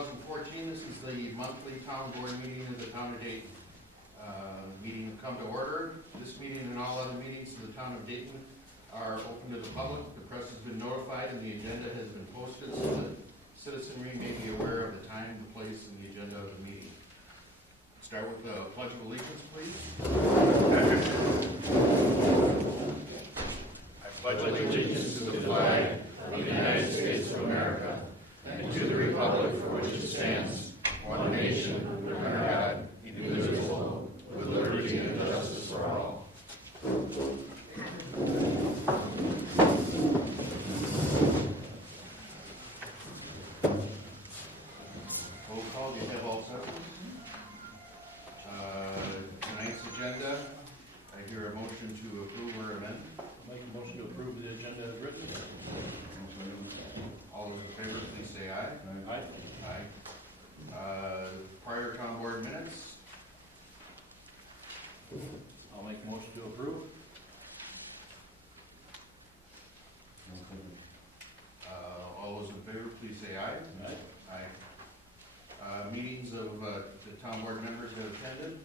2014. This is the monthly town board meeting of the town of Dayton. Meeting come to order. This meeting and all other meetings in the town of Dayton are open to the public. The press has been notified and the agenda has been posted so that citizenry may be aware of the time, the place, and the agenda of the meeting. Start with the Pledge of Allegiance, please. I pledge allegiance to the flag of the United States of America and to the republic for which it stands, one nation, under God, indivisible, with liberty and justice for all. Roll call, do you have all seven? Tonight's agenda, I hear a motion to approve or amend. Make a motion to approve the agenda as written. All those in favor, please say aye. Aye. Aye. Prior town board minutes. I'll make a motion to approve. All those in favor, please say aye. Aye. Aye. Meetings of the town board members have attended.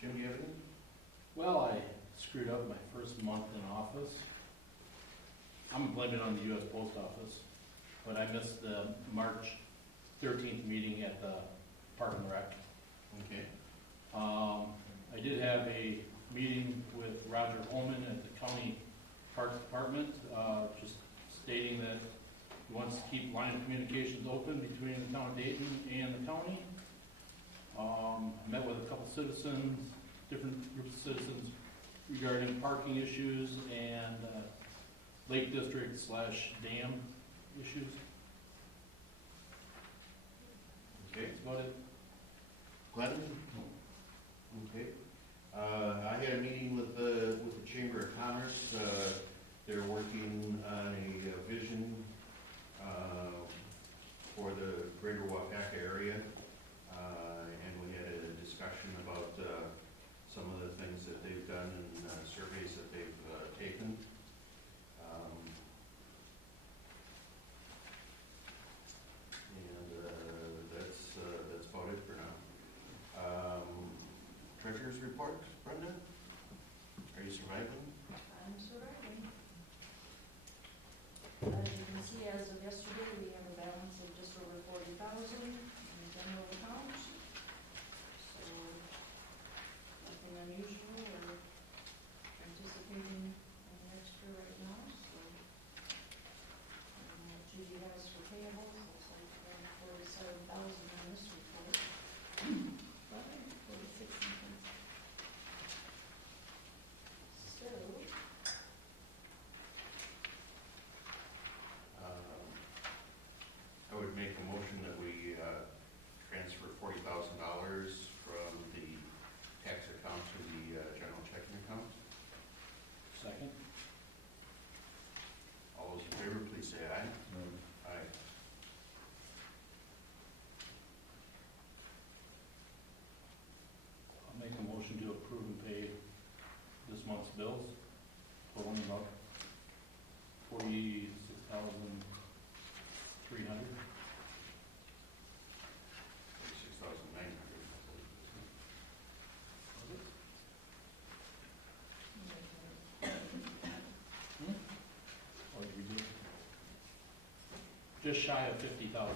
Jim, do you have any? Well, I screwed up my first month in office. I'm blaming on the U.S. Post Office, but I missed the March 13th meeting at the Park and Rec. Okay. I did have a meeting with Roger Holman at the County Parks Department, just stating that he wants to keep line of communications open between the town of Dayton and the county. Met with a couple citizens, different groups of citizens regarding parking issues and Lake District / dam issues. Okay. That's about it. Glenn? Okay. I had a meeting with the Chamber of Commerce. They're working on a vision for the greater Wapaka area. And we had a discussion about some of the things that they've done and surveys that they've taken. That's about it for now. Treasurer's report, Brenda? Are you surviving? I'm surviving. As you can see, as of yesterday, we have a balance of just over 40,000 in the general account. So, nothing unusual or anticipating any extra right now. So, what Judy has for payables, looks like around 47,000 in this report. 46 cents. So, I would make a motion that we transfer $40,000 from the tax account to the general checking account. Second. All those in favor, please say aye. Aye. I'll make a motion to approve and pay this month's bills, totaling about $46,300. 46,900. Or did we do? Just shy of 50,000.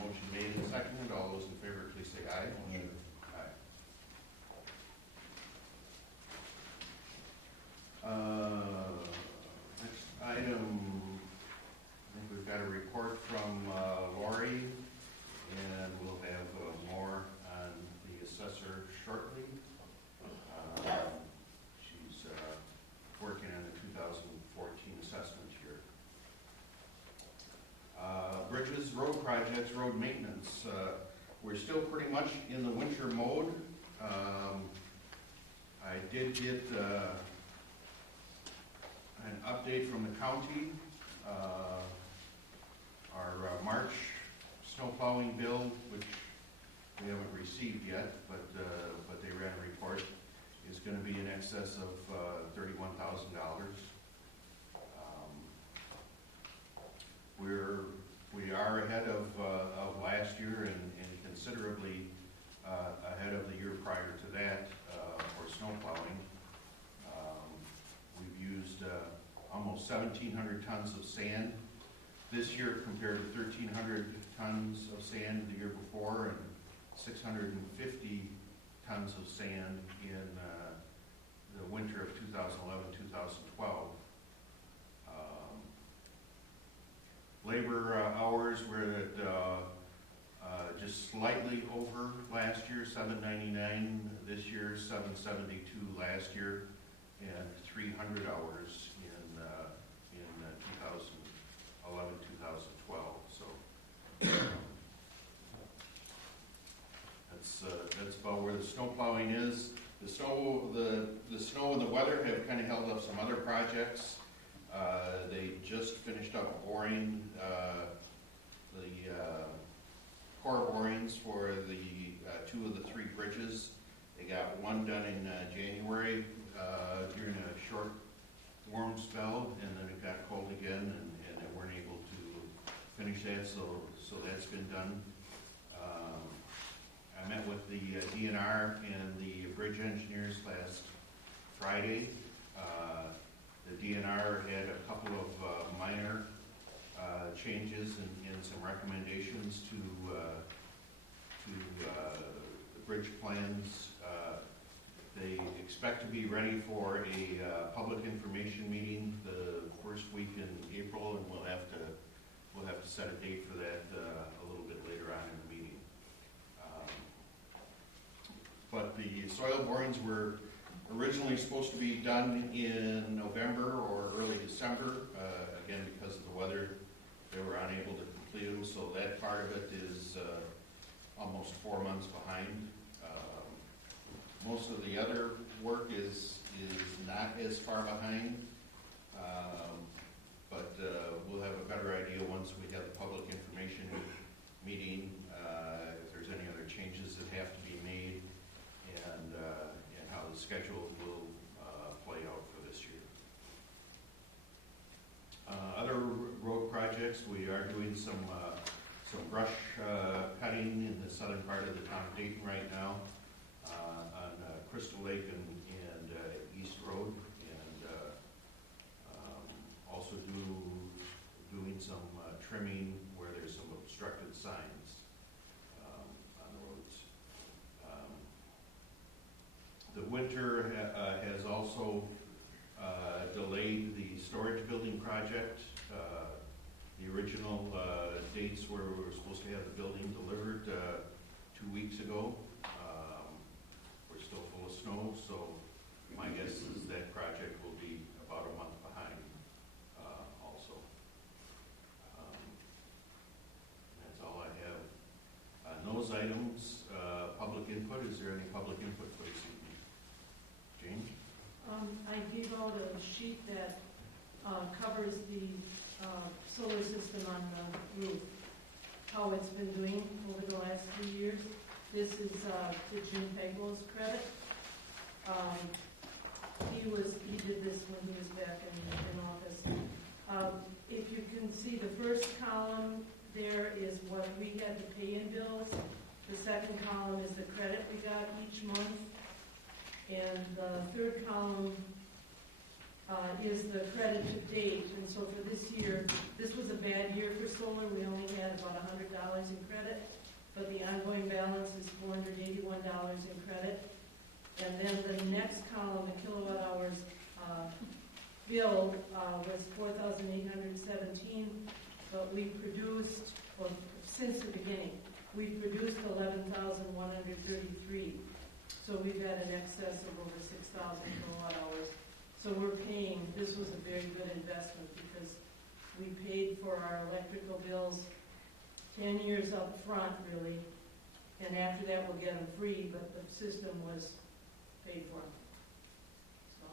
Motion made and seconded. All those in favor, please say aye. Aye. Next item, I think we've got a report from Lori, and we'll have more on the assessor shortly. She's working on the 2014 assessment here. Bridges, road projects, road maintenance. We're still pretty much in the winter mode. I did get an update from the county. Our March snow plowing bill, which we haven't received yet, but they ran a report, is going to be in excess of $31,000. We are ahead of last year and considerably ahead of the year prior to that for snow plowing. We've used almost 1,700 tons of sand this year compared to 1,300 tons of sand the year before and 650 tons of sand in the winter of 2011-2012. Labor hours were at just slightly over last year, 799 this year, 772 last year, and 300 hours in 2011-2012. So that's about where the snow plowing is. The snow and the weather have kind of held up some other projects. They just finished up boring the core borings for the two of the three bridges. They got one done in January during a short warm spell, and then it got cold again, and they weren't able to finish that, so that's been done. I met with the DNR and the bridge engineers last Friday. The DNR had a couple of minor changes and some recommendations to the bridge plans. They expect to be ready for a public information meeting the first week in April, and we'll have to set a date for that a little bit later on in the meeting. But the soil borings were originally supposed to be done in November or early December. Again, because of the weather, they were unable to complete them, so that part of it is almost 4 months behind. Most of the other work is not as far behind, but we'll have a better idea once we have the public information meeting, if there's any other changes that have to be made, and how the schedule will play out for this year. Other road projects, we are doing some brush cutting in the southern part of the town of Dayton right now on Crystal Lake and East Road, and also doing some trimming where there's some obstructed signs on the roads. The winter has also delayed the storage building project. The original dates where we were supposed to have the building delivered 2 weeks ago. We're still full of snow, so my guess is that project will be about a month behind also. That's all I have on those items. Public input, is there any public input for this evening? James? I gave out a sheet that covers the solar system on the roof, how it's been doing over the last 3 years. This is to Jim Fagel's credit. He did this when he was back in office. If you can see, the first column there is what we had to pay in bills. The second column is the credit we got each month. And the third column is the credit to date. And so for this year, this was a bad year for solar. We only had about $100 in credit, but the ongoing balance is $481 in credit. And then the next column, the kilowatt hours bill was 4,817, but we produced, well, since the beginning, we produced 11,133. So we've had an excess of over 6,000 kilowatt hours. So we're paying, this was a very good investment because we paid for our electrical bills 10 years up front, really, and after that we'll get them free, but the system was paid for. So,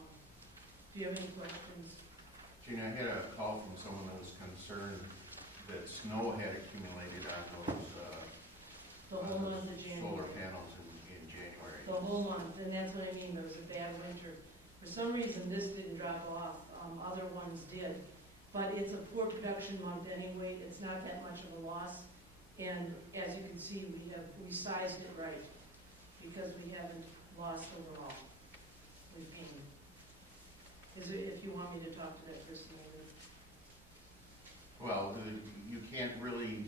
do you have any questions? Gina, I had a call from someone that was concerned that snow had accumulated on those The whole month of January. solar panels in January. The whole month, and that's what I mean, there was a bad winter. For some reason, this didn't drop off. Other ones did. but it's a poor production month anyway, it's not that much of a loss. And as you can see, we sized it right, because we haven't lost overall with pain. If you want me to talk to that person later. Well, you can't really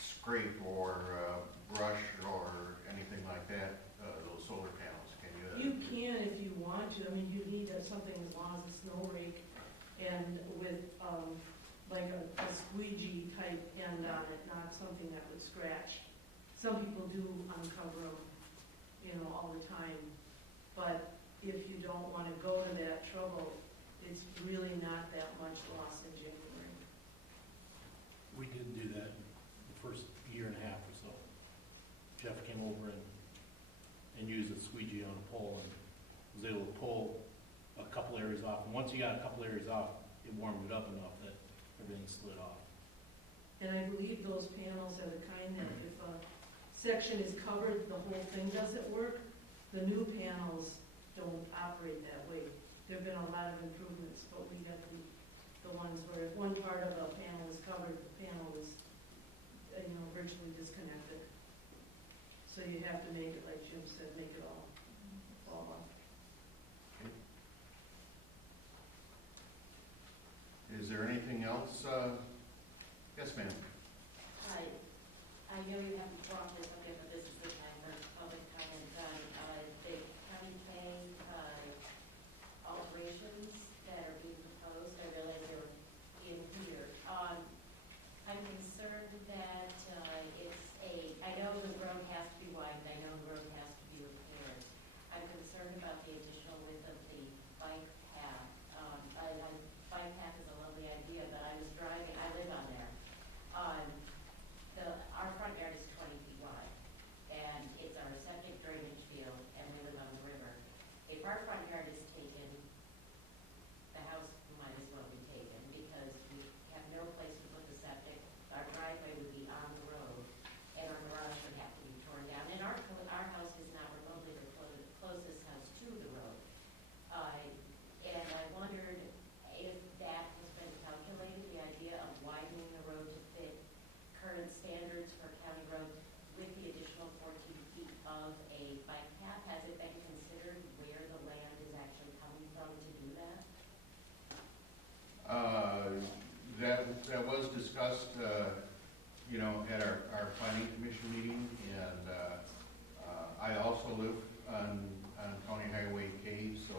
scrape or brush or anything like that, those solar panels, can you? You can if you want to. I mean, you need something as long as a snow rake and with like a squeegee type end on it, not something that would scratch. Some people do uncover them, you know, all the time. But if you don't want to go to that trouble, it's really not that much loss in January. We didn't do that in the first year and a half or so. Jeff came over and used a squeegee on a pole and was able to pull a couple areas off. And once you got a couple areas off, it warmed it up enough that everything slid off. And I believe those panels are the kind that if a section is covered, the whole thing doesn't work. The new panels don't operate that way. There have been a lot of improvements, but we got the ones where if one part of a panel is covered, the panel is, virtually disconnected. So you have to make it, like Jim said, make it all fall off. Is there anything else? Yes, ma'am. Hi, I know you haven't brought this up yet, but this is the time for public comment on the county planning alterations that are being proposed. I realize they're in here. I'm concerned that I know the road has to be widened, I know the road has to be repaired. I'm concerned about the additional width of the bike path. Bike path is a lovely idea, but I was driving, I live on there. Our front yard is 20 feet wide, and it's our septic drainage field, and we live on the river. If our front yard is taken, the house might as well be taken, because we have no place to put the septic. Our driveway would be on the road, and our garage would have to be torn down. And our house is not remotely the closest house to the road. And I wondered if that has been calculated, the idea of widening the road to fit current standards for county roads with the additional 14 feet of a bike path. Has it been considered where the land is actually coming from to do that? That was discussed, at our planning commission meeting, and I also live on County Highway K, so,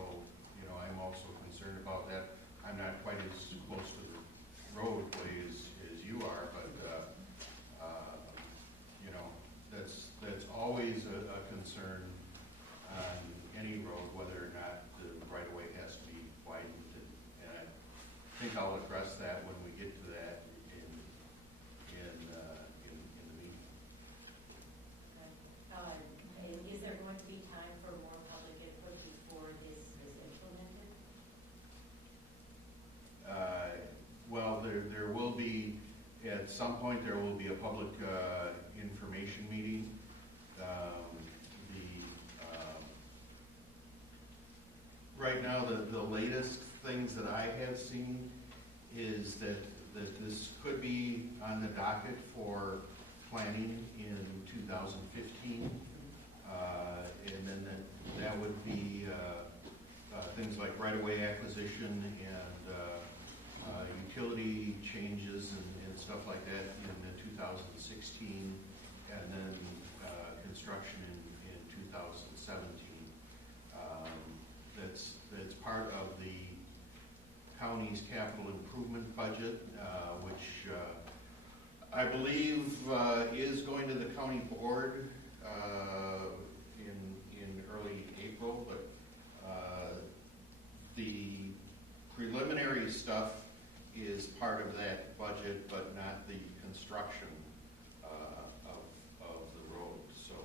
I'm also concerned about that. I'm not quite as close to the roadway as you are, but, that's always a concern on any road, whether or not the right-of-way has to be widened, and I think I'll address that when we get to that in the meeting. Is there going to be time for more public input before this is implemented? Well, there will be, at some point, there will be a public information meeting. Right now, the latest things that I have seen is that this could be on the docket for planning in 2015. And then that would be things like right-of-way acquisition and utility changes and stuff like that in 2016, and then construction in 2017. That's part of the county's capital improvement budget, which I believe is going to the county board in early April, but the preliminary stuff is part of that budget, but not the construction of the road. So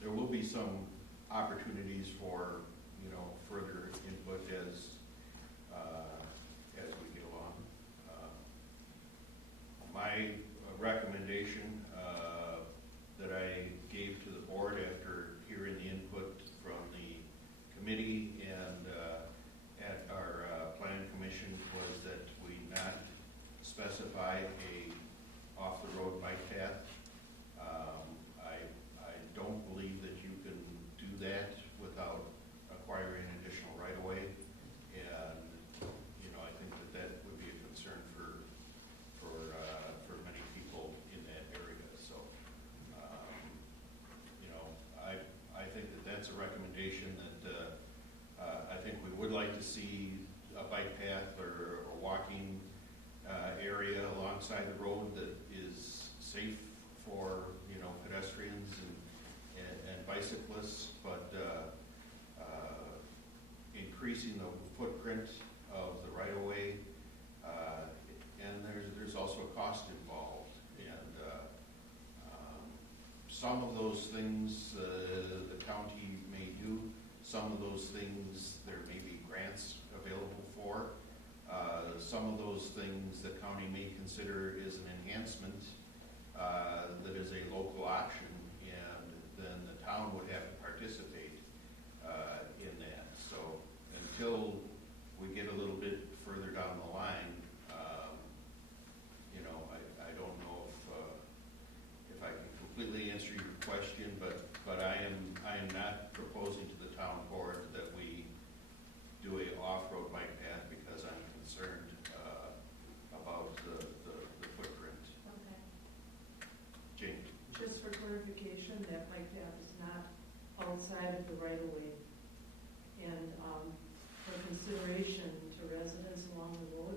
there will be some opportunities for further input as we get along. My recommendation that I gave to the board after hearing the input from the committee and at our specify a off-the-road bike path. I don't believe that you can do that without acquiring additional right-of-way. And, you know, I think that that would be a concern for many people in that area. So, you know, I think that that's a recommendation that I think we would like to see a bike path or a walking area alongside the road that is safe for, you know, pedestrians and bicyclists, but increasing the footprint of the right-of-way, and there's also a cost involved. And some of those things the county may do, some of those things there may be grants available for. Some of those things the county may consider is an enhancement that is a local option, and then the town would have to participate in that. So until we get a little bit further down the line, you know, I don't know if I can completely answer your question, but I am not proposing to the town board that we do a off-road bike path because I'm concerned about the footprint. Okay. Jane? Just for clarification, that bike path is not outside of the right-of-way. And for consideration to residents along the road,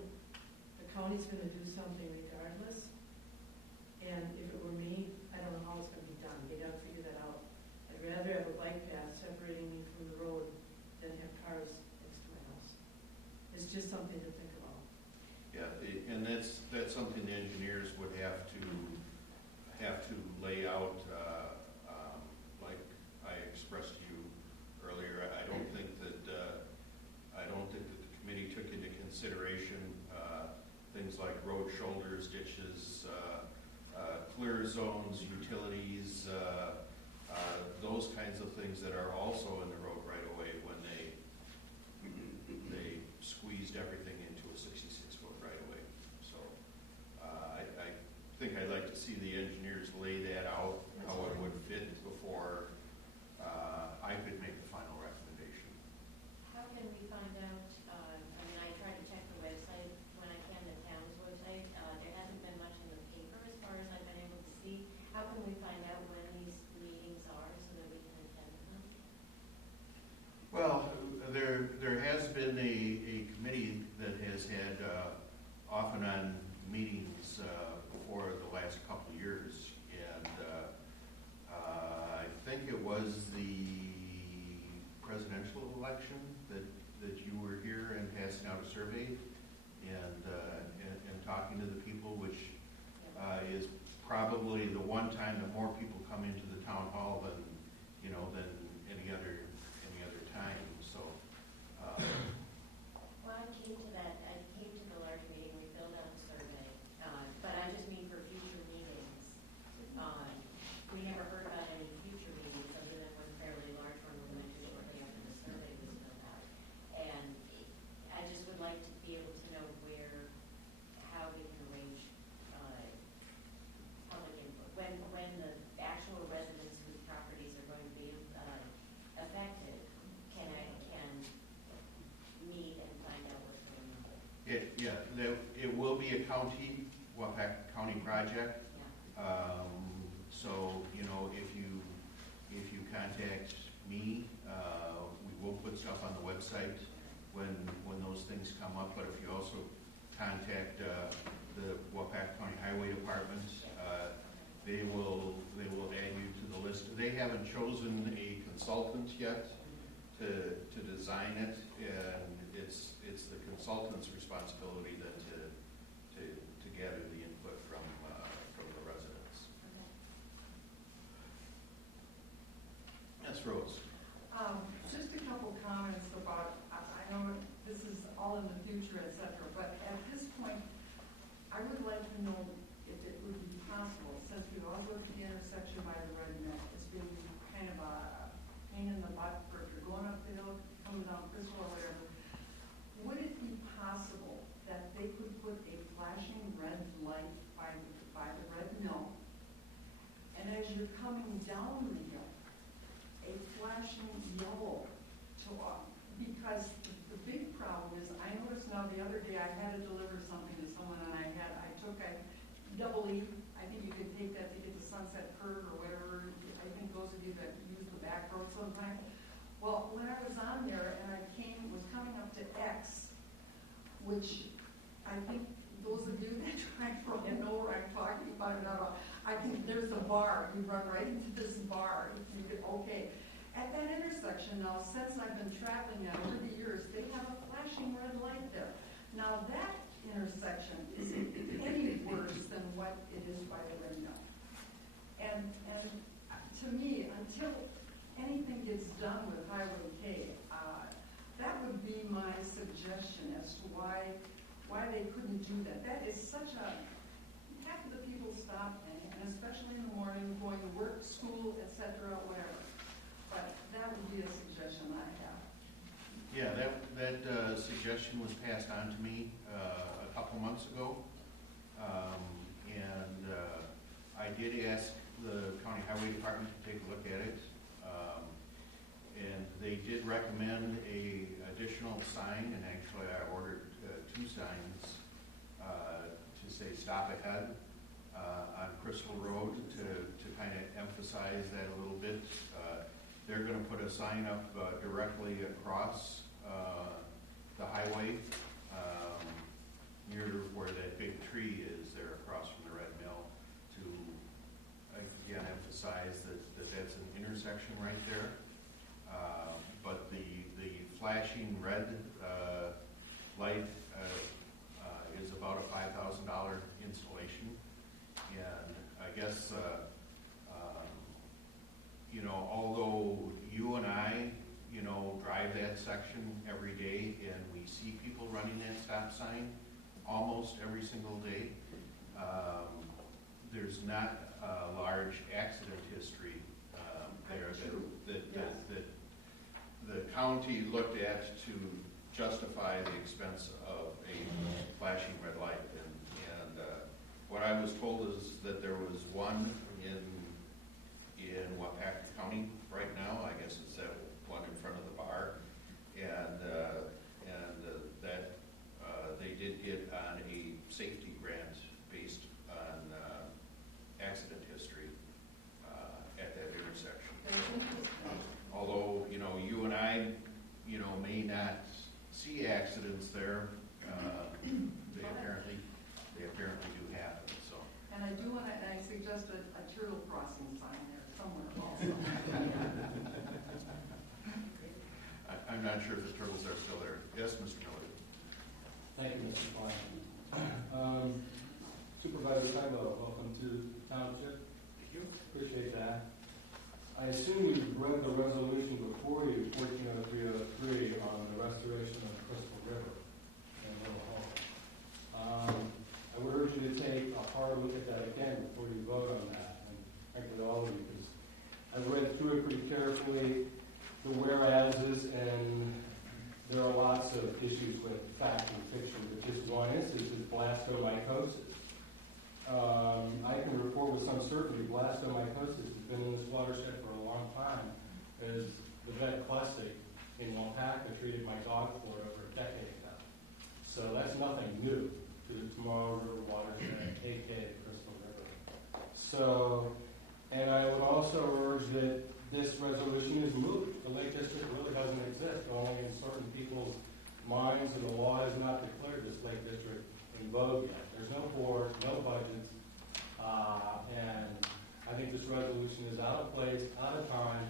the county's gonna do something regardless. And if it were me, I don't know how it's gonna be done, they gotta figure that out. I'd rather have a bike path separating me from the road than have cars next to my house. It's just something to think about. Yeah, and that's something the engineers would have to lay out, like I expressed to you earlier. I don't think that the committee took into consideration things like road shoulders, ditches, clear zones, utilities, those kinds of things that are also in the road right away when they squeezed everything into a 66-foot right away. So I think I'd like to see the engineers lay that out, how it would fit before I could make the final recommendation. How can we find out, I mean, I tried to check the website when I can, the town's website, there hasn't been much in the paper as far as I've been able to see. How can we find out when these meetings are so that we can attend them? Well, there has been a committee that has had off and on meetings for the last couple of years, and I think it was the presidential election that you were here and passing out a survey and talking to the people, which is probably the one time that more people come into the town hall than any other time. So. Well, I came to the large meeting, we filled out a survey, but I just mean for future meetings. We never heard about any future meetings other than one fairly large one we went to shortly after the survey was filled out. And I just would like to be able to know how we can arrange public input. When the actual residents whose properties are going to be affected can meet and find out what's going on. It will be a Wapak County project. Yeah. So, you know, if you contact me, we will put stuff on the website when those things come up. But if you also contact the Wapak County Highway Department, they will add you to the list. They haven't chosen a consultant yet to design it, and it's the consultant's responsibility then to gather the input from the residents. Okay. Yes, Rose. Just a couple comments about, I know this is all in the future, et cetera, but at this point, I would like to know if it would be possible, since we all go to the intersection by the Red Neck, it's been kind of a pain in the butt for if you're going up the hill, coming down Crystal or whatever. Would it be possible that they could put a flashing red you're coming down the hill, a flashing yellow to, because the big problem is, I noticed now the other day, I had to deliver something to someone, and I took a double E, I think you can take that to get to Sunset Curve or whatever, I think those of you that use the back road sometimes. Well, when I was on there and I was coming up to X, which I think those of you that drive from know where I'm talking about, I think there's a bar, you run right into this bar, you get, okay. At that intersection now, since I've been traveling that over the years, they have a flashing red light there. Now that intersection is any worse than what it is by the windmill. And to me, until anything gets done with Highway K, that would be my suggestion as to why they couldn't do that. That is such a, half of the people stop, and especially in the morning, going to work, school, etc., whatever. But that would be a suggestion I have. Yeah, that suggestion was passed on to me a couple months ago. And I did ask the county highway department to take a look at it. And they did recommend a additional sign, and actually I ordered 2 signs to say stop ahead on Crystal Road to kind of emphasize that a little bit. They're going to put a sign up directly across the highway near where that big tree is there across from the red mill to, again, emphasize that that's an intersection right there. But the flashing red light is about a $5,000 installation. And I guess, although you and I, drive that section every day and we see people running that stop sign almost every single day, there's not a large accident history there that the county looked at to justify the expense of a flashing red light. And what I was told is that there was one in Wapaka County right now. I guess it's that one in front of the bar, and that they did get on a safety grant based on accident history at that intersection. Although you and I may not see accidents there, they apparently do happen. So. And I suggest a turtle crossing sign there somewhere also. I'm not sure if the turtles are still there. Yes, Mr. Miller. Thank you, Mr. Klein. Supervisor Tybo, welcome to Township. Thank you. Appreciate that. I assume you've read the resolution before you, 140303, on the restoration of Crystal River in Little Hall. I would urge you to take a hard look at that again before you vote on that, and frankly all of you, because I've read through it pretty carefully, the whereases, and there are lots of issues with fact and fiction, but just one instance is blastomycosis. I can report with some certainty blastomycosis has been in this watershed for a long time, as the vet Klessig in Wapaka treated my dog for it over a decade ago. So that's nothing new to the Tomorrow River watershed, aka Crystal River. So, and I would also urge that this resolution is moot. The Lake District really doesn't exist, only in certain people's minds, and the law has not declared this Lake District in vogue yet. There's no board, no budgets, and I think this resolution is out of place, out of time,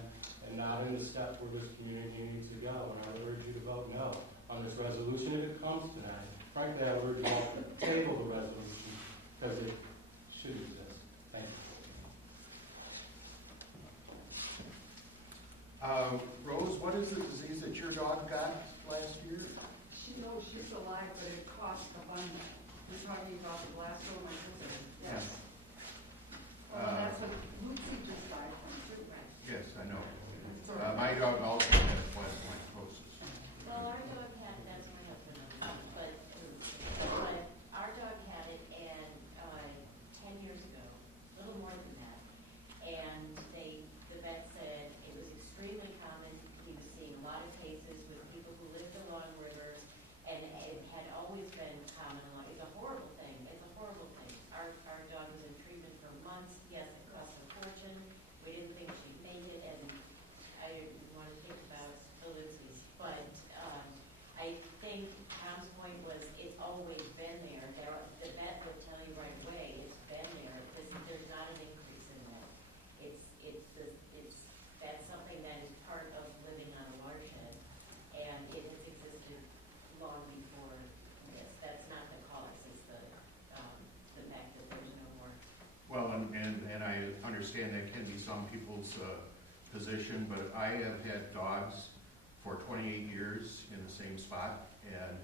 and not in the step where this community needs to go. And I would urge you to vote no on this resolution if it comes tonight. Frankly, I would urge you all to table the resolution because it should exist. Thank you. Rose, what is the disease that your dog got last year? She's alive, but it cost a bunch. You're talking about the blastomycosis. Yes. That's what Lucy just died from too, right? Yes, I know. Sorry. My dog also has blastomycosis. Well, our dog had, that's my husband, but our dog had it, and 10 years ago, a little more than that, and months. Yes, it cost a fortune. We didn't think she'd make it, and I didn't want to think about the Lindsay's. But I think Tom's point was it's always been there. The vet will tell you right away it's been there. There's not an increase in that. That's something that is part of living on a watershed, and it has existed long before this. That's not the cause, it's the fact that there's no more. Well, and I understand that can be some people's position, but I have had dogs for 28 years in the same spot, and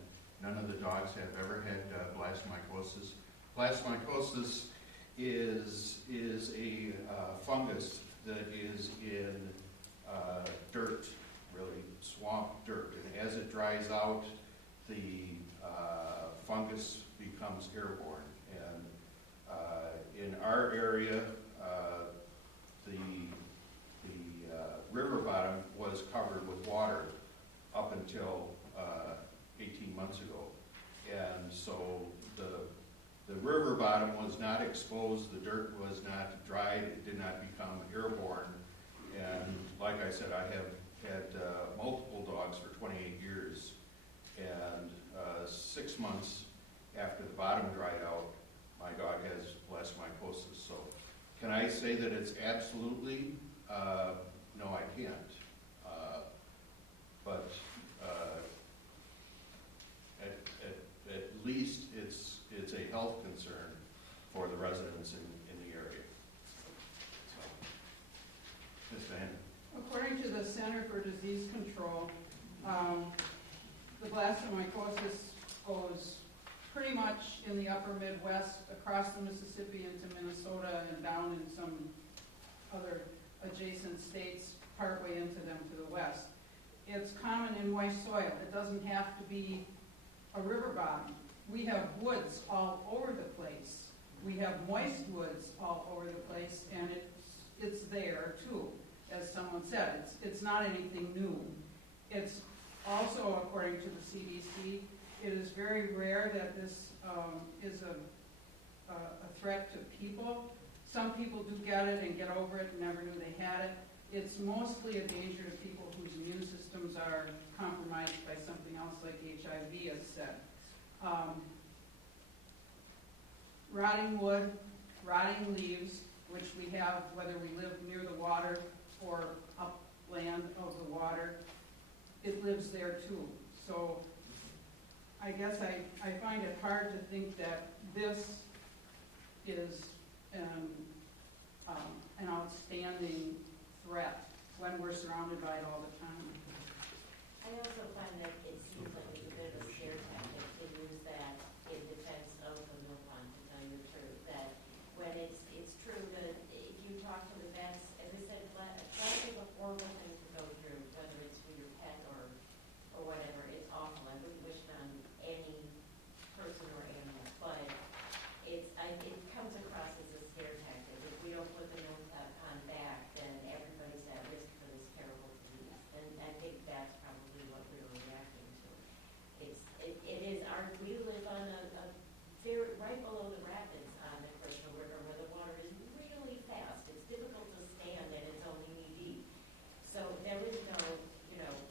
none of the dogs have ever had blastomycosis. Blastomycosis is a fungus that is in dirt, really, swamp dirt. And as it dries out, the fungus becomes airborne. And in our area, the river bottom was covered with water up until 18 months ago. And so the river bottom was not exposed, the dirt was not dried, it did not become airborne. And like I said, I have had multiple dogs for 28 years. And 6 months after the bottom dried out, my dog has blastomycosis. So can I say that it's absolutely? No, I can't. But at least it's a health concern for the residents in the area. So, Ms. Van. According to the Center for Disease Control, the blastomycosis goes pretty much in the upper Midwest, across the Mississippi into Minnesota, and down in some other adjacent states, partway into them to the west. It's common in moist soil. It doesn't have to be a river bottom. We have woods all over the place. We have moist woods all over the place, and it's there too, as someone said. It's not anything new. It's also, according to the CDC, it is very rare that this is a threat to people. Some people do get it and get over it and never knew they had it. It's mostly a danger to people whose immune systems are compromised by something else like HIV, as said. Rotting wood, rotting leaves, which we have whether we live near the water or upland of the water, it lives there too. So I guess I find it hard to think that this is an outstanding threat when we're surrounded by it all the time. I also find that it seems like it's a bit of a scare tactic to use that in defense of the mill pond, to tell you the truth, that when it's true that if you talk to the vets, as I said, plastic is a horrible thing to go through, whether it's for your pet or whatever. It's awful. I wouldn't wish it on any person or animal, but it comes across as a scare tactic. If we don't put the mill pond back, then everybody's at risk for this terrible disease. And I think that's probably what we were reacting to. We live on a very, right below the rapids on the Crystal River, where the water is really fast. It's difficult to stand, and it's only knee deep. So there is no,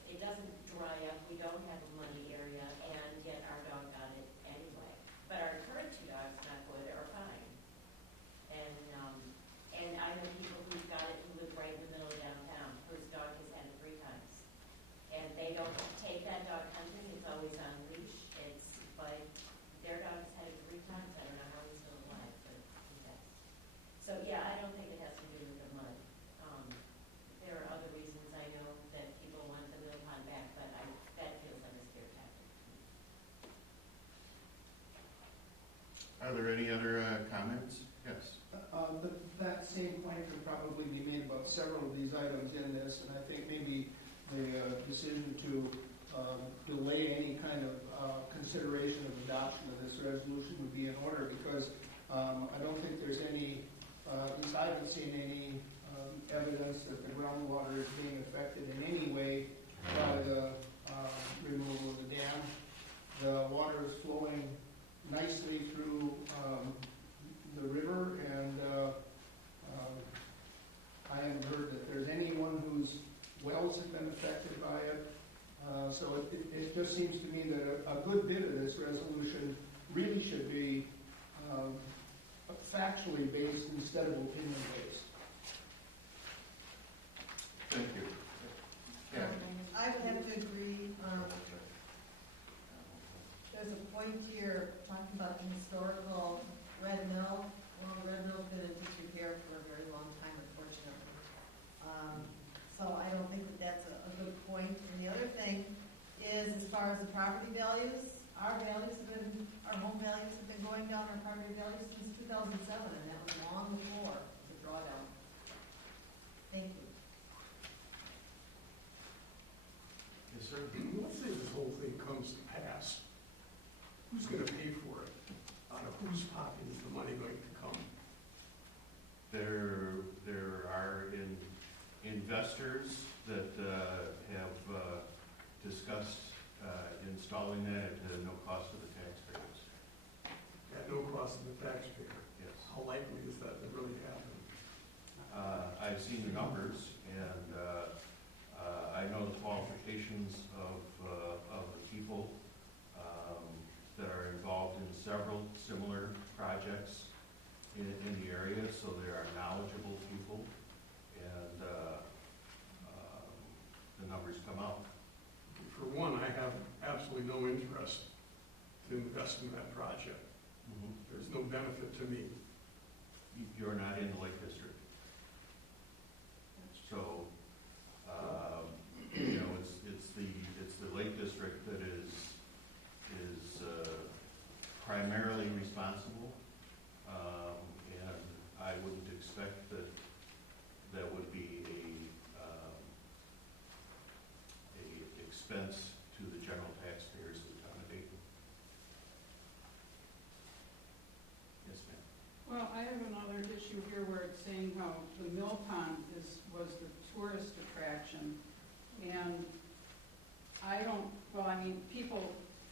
it doesn't dry up. We don't have a muddy area, and yet our dog got it anyway. But our current two dogs, not good, are fine. And I know people who've got it who live right in the middle of downtown, whose dog has had it 3 times. And they don't take that dog hunting, it's always on leash. But their dog has had it 3 times. I don't know how he's still alive, but he has. So yeah, I don't think it has to do with the mud. There are other reasons I know that people want the mill pond back, but that feels like a scare tactic. Are there any other comments? Yes. That same point could probably be made about several of these items in this, and I think maybe the decision to delay any kind of consideration of adoption of this resolution would be in order, because I don't think there's any, at least I haven't seen any evidence that the groundwater is being affected in any way by the removal of the dam. The water is flowing nicely through the river, and based instead of opinion based. Thank you. Yeah. I would have to agree, there's a point here talking about the historical Red Mill. Well, the Red Mill's been in disrepair for a very long time, unfortunately. So I don't think that that's a good point. And the other thing is, as far as the property values, our home values have been going down, our property values since 2007, and that was long before the drawdown. Thank you. Yes, sir. Let's say this whole thing comes to pass. Who's going to pay for it? Out of whose pocket is the money going to come? There are investors that have discussed installing that at no cost to the taxpayers. At no cost to the taxpayer. Yes. How likely is that to really happen? I've seen the numbers, and I know the qualifications of the people that are involved in several similar projects in the area, so they are knowledgeable people, and the numbers come out. For one, I have absolutely no interest to invest in that project. There's no benefit to me. You're not in the Lake District. So, it's the Lake District that is primarily responsible, and I wouldn't expect that would be a expense to the general taxpayers of the town of Dayton. Yes, ma'am. Well, I have another issue here where it's saying how the mill pond was the tourist attraction, and people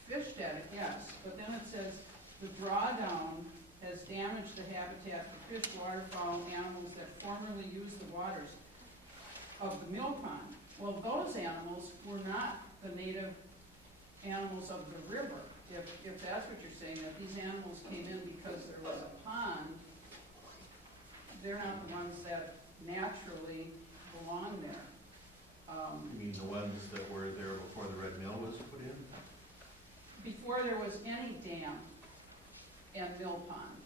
fished at it, yes, but then it says the drawdown has damaged the habitat for fish, waterfowl, animals that formerly used the waters of the mill pond. Well, those animals were not the native animals of the river. If that's what you're saying, that these animals came in because there was a pond, they're not the ones that naturally belong there. You mean the ones that were there before the Red Mill was put in? Before there was any dam and mill pond,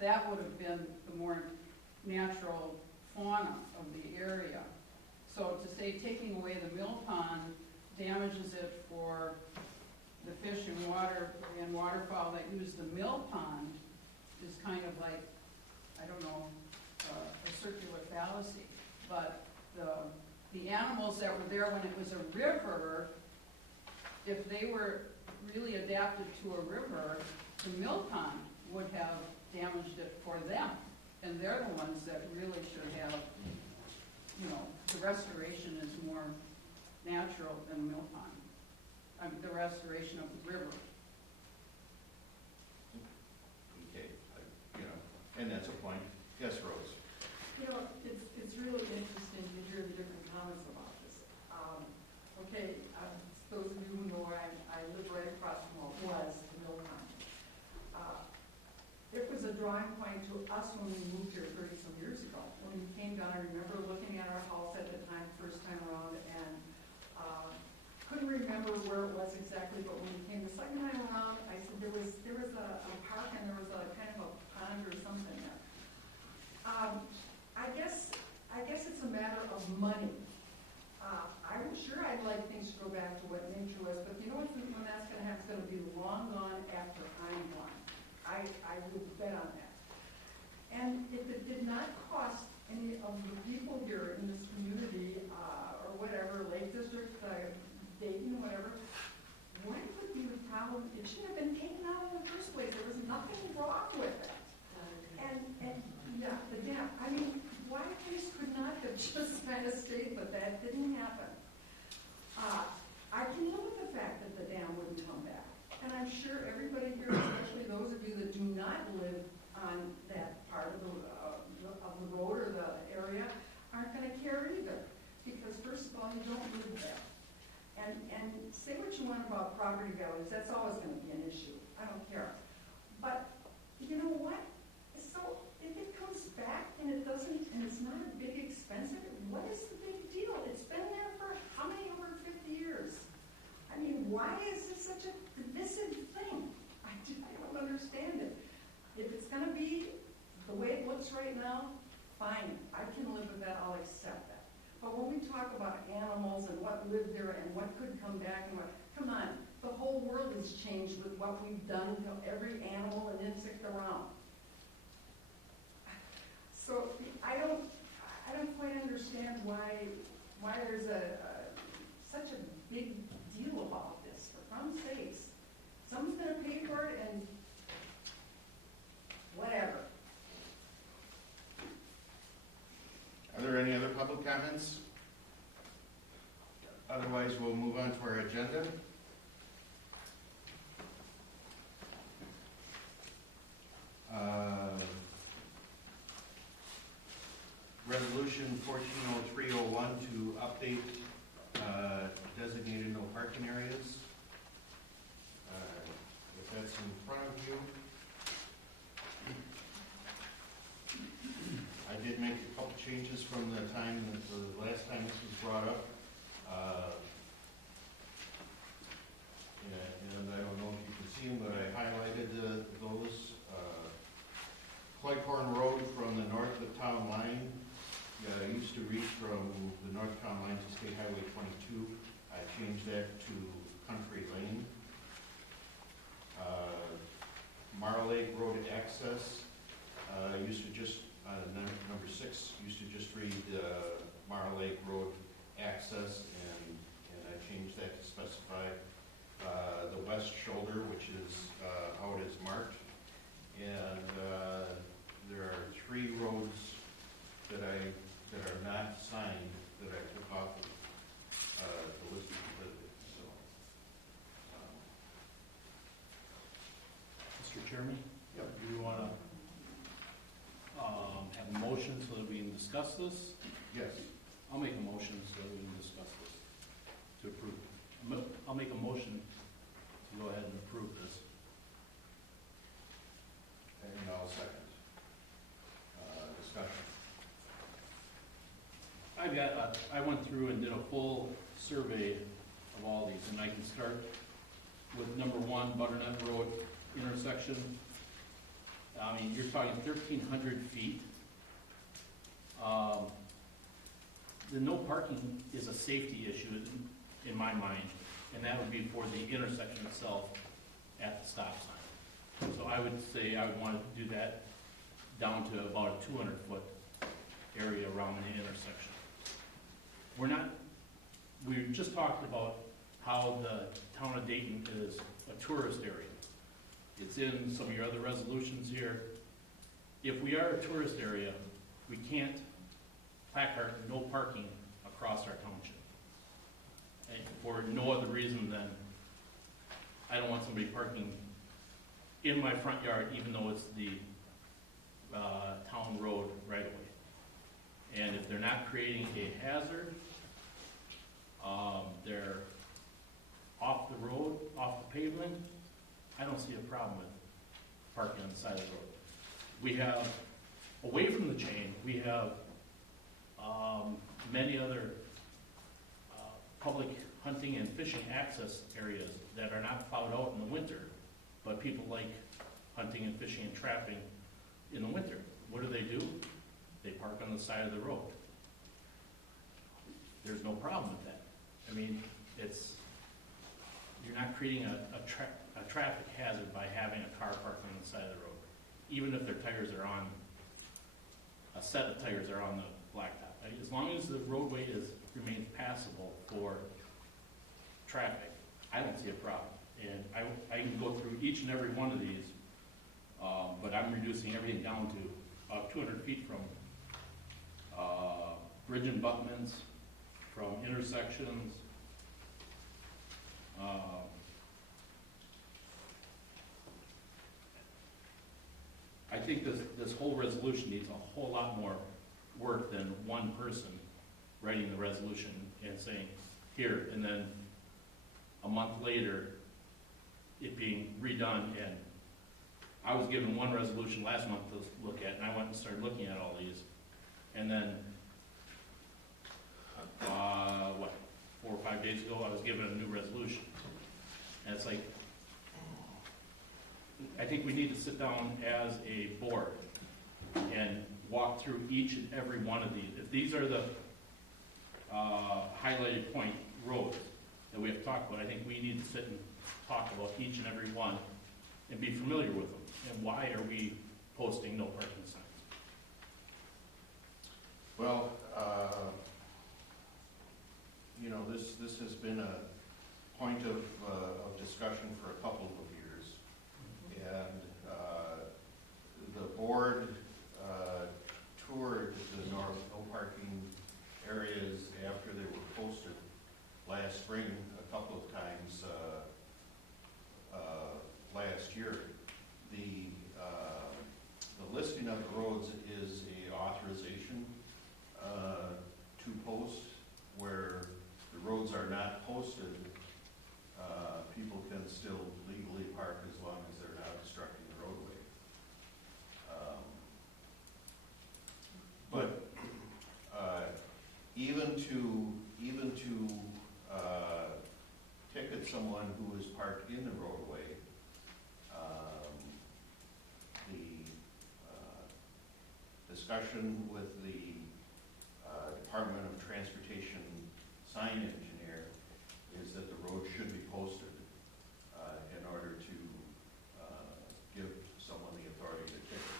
that would have been the more natural fauna of the area. So to say taking away the mill pond damages it for the fish and waterfowl that use the mill pond is kind of like, I don't know, a circular fallacy. But the animals that were there when it was a river, if they were really adapted to a river, the mill pond would have damaged it for them. And they're the ones that really should have, the restoration is more natural than mill pond. The restoration of the river. Okay, and that's a point. Yes, Rose? It's really interesting to hear the different comments about this. Those of you who know where I live right across from what was the mill pond. It was a drawing point to us when we moved here 30-some years ago. When we came down, I remember looking at our house at the time, first time around, and couldn't remember where it was exactly, but when we came the second time around, I said there was a park and there was a kind of a pond or something there. I guess it's a matter of money. I'm sure I'd like things to go back to what nature was, but you know when that's going to happen? It's going to be long gone after I'm gone. I would bet on that. And if it did not cost any of the people here in this community, or whatever, Lake District, Dayton, whatever, what would be the problem? It should have been taken out in the first place. There was nothing wrong with it. And yeah, the dam. I mean, why things could not have just kind of stayed, but that didn't happen. I can live with the fact that the dam wouldn't come back. And I'm sure everybody here, especially those of you that do not live on that part of the road or the area, aren't going to care either. Because first of all, you don't live there. And say what you want about property values, that's always going to be an issue. I don't care. But you know what? So if house right now, fine, I can live with that, I'll accept that. But when we talk about animals and what lived there and what could come back and what, come on, the whole world has changed with what we've done to every animal and insect around. So I don't quite understand why there's such a big deal about this, for God's sakes. Someone's gonna pay for it and whatever. Are there any other public comments? Otherwise, we'll move on to our agenda. Resolution 140301 to update designated no parking areas. If that's in front of you. I did make a couple changes from the time, the last time this was brought up. And I don't know if you can see them, but I highlighted those. Cleghorn Road from the north of town line used to reach from the north town line to State Highway 22. I changed that to Country Lane. Mara Lake Road access used to just, number 6, used to just read Mara Lake Road access, and I changed that to specify the west shoulder, which is how it is marked. And there are 3 roads that are not signed that I took off of the list completely. So, Mr. Chairman? Yep. Do you want to have a motion so that we can discuss this? yes. I'll make a motion so that we can discuss this, to approve. I'll make a motion to go ahead and approve this. And I'll second. Discussion. I went through and did a full survey of all these, and I can start with number 1, Butternut Road intersection. I mean, you're talking 1,300 feet. The no parking is a safety issue in my mind, and that would be for the intersection itself at the stop sign. So I would say I would want to do that down to about a 200-foot area around the intersection. We just talked about how the town of Dayton is a tourist area. It's in some of your other resolutions here. If we are a tourist area, we can't placard no parking across our township. And for no other reason than I don't want somebody parking in my front yard, even though it's the town road right away. And if they're not creating a hazard, they're off the road, off the pavement, I don't see a problem with parking on the side of the road. We have, away from the chain, we have many other public hunting and fishing access areas that are not plowed out in the winter, but people like hunting and fishing and trapping in the winter. What do? They park on the side of the road. There's no problem with that. I mean, you're not creating a traffic hazard by having a car parked on the side of the road, even if their tires are on, a set of tires are on the blacktop. As long as the roadway remains passable for traffic, I don't see a problem. And I can go through each and every one of these, but I'm reducing everything down to 200 feet from bridge abutments, from intersections. I think this whole resolution needs a whole lot more work than one person writing the resolution and saying, here, and then a month later, it being redone. And I was given one resolution last month to look at, and I went and started looking at all these. And then, 4 or 5 days ago, I was given a new resolution. And it's like, I think we need to sit down as a board and walk through each and every one of these. If these are the highlighted point roads that we have talked about, I think we need to sit and talk about each and every one and be familiar with them. And why are we posting no parking signs? Well, you know, this has been a point of discussion for a couple of years. And the board toured the no parking areas after they were posted last spring a couple of times last year. The listing of the roads is a authorization to post. Where the roads are not posted, people can still legally park as long as they're not obstructing the roadway. But even to ticket someone who is parked in the roadway, the discussion with the Department of Transportation sign engineer is that the road should be posted in order to give someone the authority to ticket.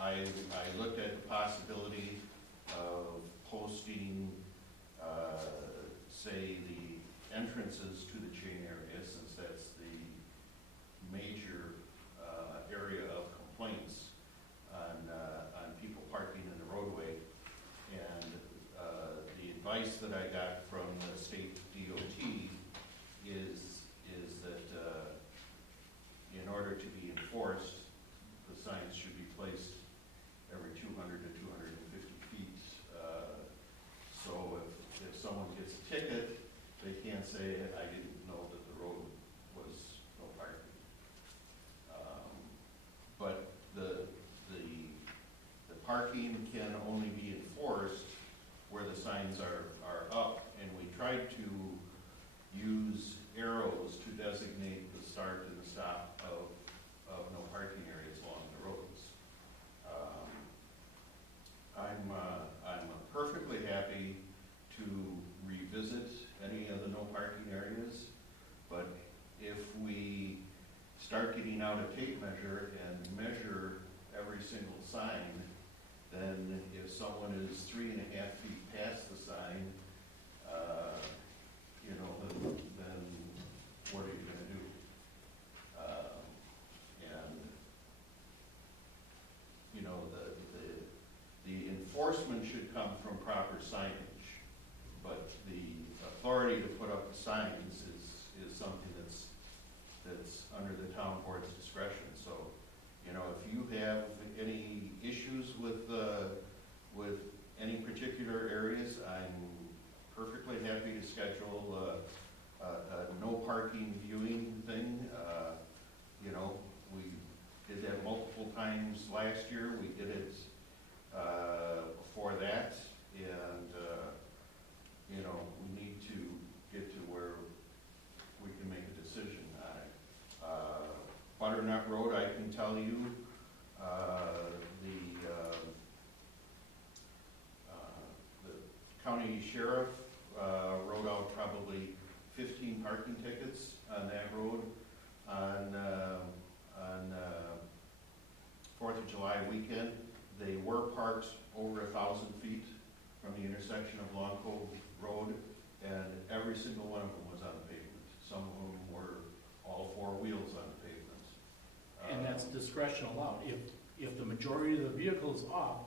I looked at the possibility of posting, say, the entrances to the chain area, since that's the major area of complaints on people parking in the roadway. And the advice that I got from the state DOT is that in order to be enforced, the signs should be placed every 200 to 250 feet. So if someone gets a ticket, they can't say, I didn't know that the road was no parking. But the parking can only be enforced where the signs are up, and we tried to use arrows to designate the start and the stop of no parking areas along the roads. I'm perfectly happy to revisit any of the no parking areas, but if we start getting out a tape measure and measure every single sign, then if someone is 3.5 feet past the sign, you know, then what are you gonna do? And, you know, the enforcement should come from proper signage, but the authority to put up the signs is something that's under the town board's discretion. So, you know, if you have any issues with any particular areas, I'm perfectly happy to schedule a no parking viewing thing. You know, we did that multiple times last year. We did it before that, and you know, we need to get to where we can make a decision on it. Butternut Road, I can tell you, the county sheriff wrote out probably 15 parking tickets on that road on 4th of July weekend. They were parked over 1,000 feet from the intersection of Long Cove Road, and every single one of them was on the pavement. Some of them were all four wheels on the pavement. And that's discretion allowed. If the majority of the vehicle is off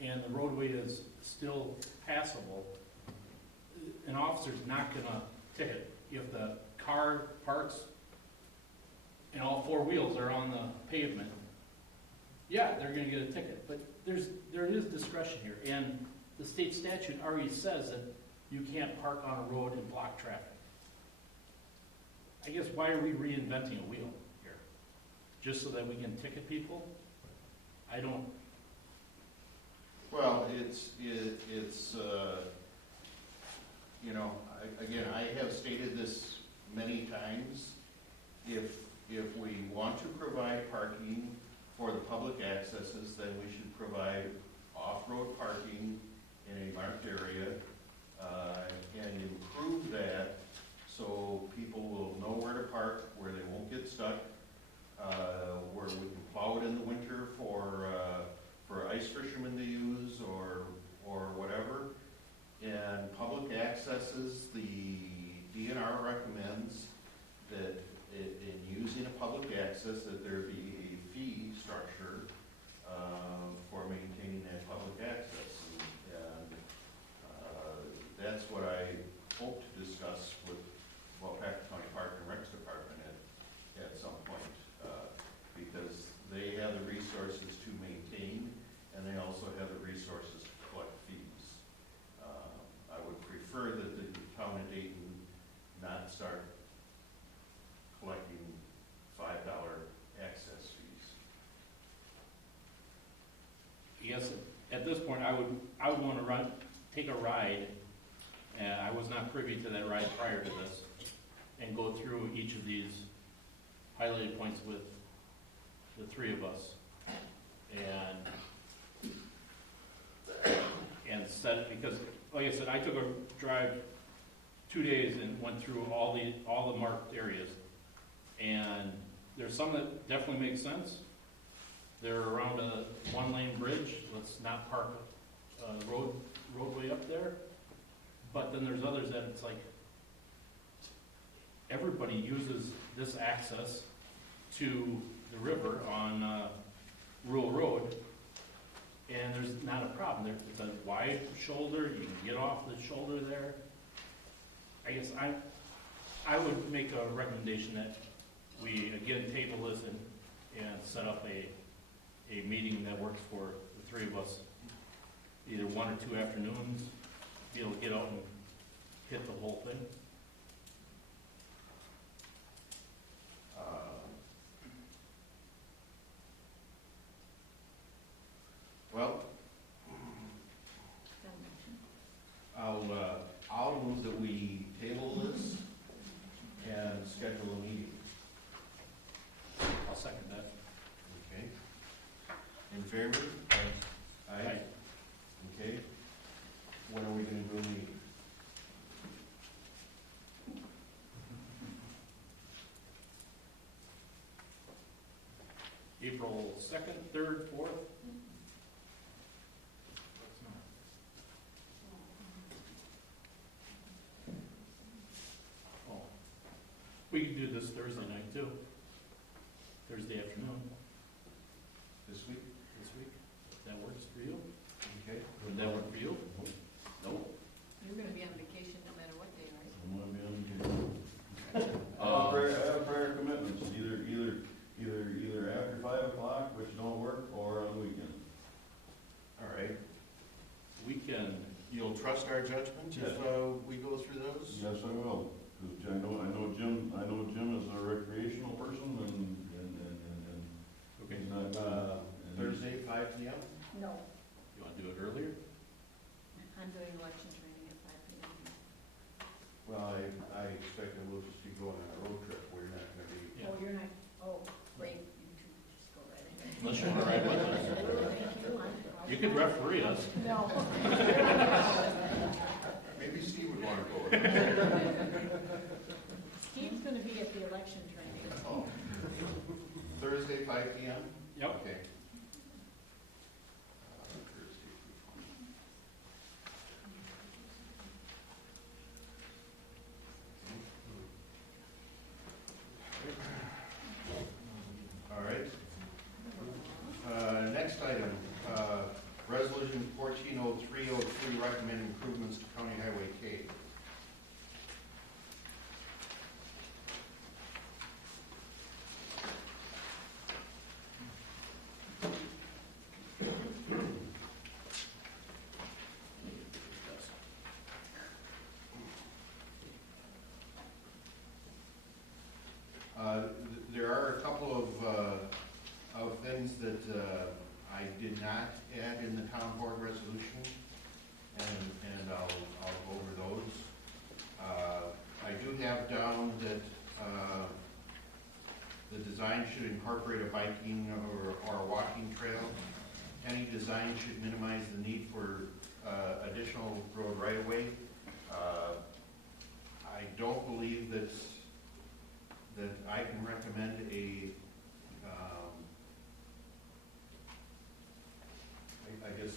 and the roadway is still passable, an officer's not gonna ticket. If the car parks and all four wheels are on the pavement, yeah, they're gonna get a ticket. But there is discretion here, and the state statute already says that you can't park on a road and block traffic. I guess, why are we reinventing a wheel here? Just so that we can ticket people? I don't. Well, it's you know, again, I have stated this many times. If we want to provide parking for the public accesses, then we should provide off-road parking in a marked area, and improve that so people will know where to park, where they won't get stuck, where we can plow it in the winter for ice fishermen to use or whatever. And public accesses, the DNR recommends that in using a public access, that there be a fee structure for maintaining that public access. And that's what I hope to discuss with, Patrick County Park and Recs Department at some point, because they have the resources to maintain, and they also have the resources to collect fees. I would prefer that the town of Dayton not start collecting $5 access fees. Yes, at this point, I would want to take a ride, and I was not privy to that ride prior to this, and go through each of these highlighted points with the three of us, and set it, because, like I said, I took a drive 2 days and went through all the marked areas, and there's some that definitely make sense. They're around a one-lane bridge. Let's not park a roadway up there. But then there's others that it's like everybody uses this access to the river on Rural Road, and there's not a problem. It's a wide shoulder. You can get off the shoulder there. I guess I would make a recommendation that we again table this and set up a meeting that works for the three of us, either 1 or 2 afternoons, be able to get out and hit the whole thing. Well, I'll move that we table this and schedule a meeting. I'll second that. Okay. In favor? Aye. Okay. When are we gonna do a meeting? April 2nd, 3rd, 4th. Oh, we could do this Thursday night too. Thursday afternoon, This week? this week. If that works for you. Okay. Would that work for you? No? You're gonna be on vacation no matter what day, right? I'm gonna be on vacation. I have prior commitments, either after 5 o'clock, which don't work, or on weekends. All right. We can, You'll trust our judgment Yes. if we go through those? Yes, I will, because I know Jim is a recreational person, and okay. he's not, and Thursday, 5 p.m.? No, You want to do it earlier? I'm doing election training at 5 p.m. Well, I expect that we'll just be going on a road trip. We're not gonna be. Yeah. Oh, you're not, oh, great, you two just go right ahead. Unless you want to ride with us. You could referee us. No. Maybe Steve would want to go with us. Steve's gonna be at the election training. Oh. Thursday, 5 p.m.? Yep. Okay. All right. Next item, Resolution 140303, recommend improvements to County Highway K. There are a couple of things that I did not add in the town board resolution, and I'll go over those. I do have down that the design should incorporate a biking or a walking trail any design should minimize the need for additional road right-of-way. I don't believe that I can recommend I guess,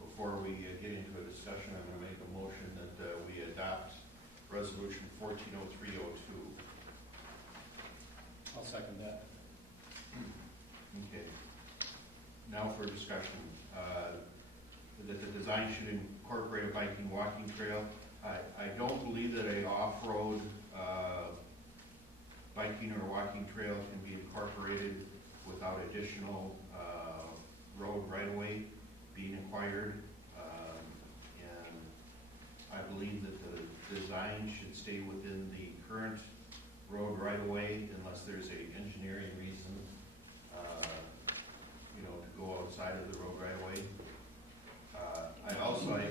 before we get into a discussion, I'm gonna make a motion that we adopt resolution 140302. I'll second that. Okay. Now for discussion. That the design should incorporate a biking, walking trail. I don't believe that a off-road biking or walking trail can be incorporated without additional road right-of-way being acquired. And I believe that the design should stay within the current road right-of-way unless there's a engineering reason, to go outside of the road right-of-way.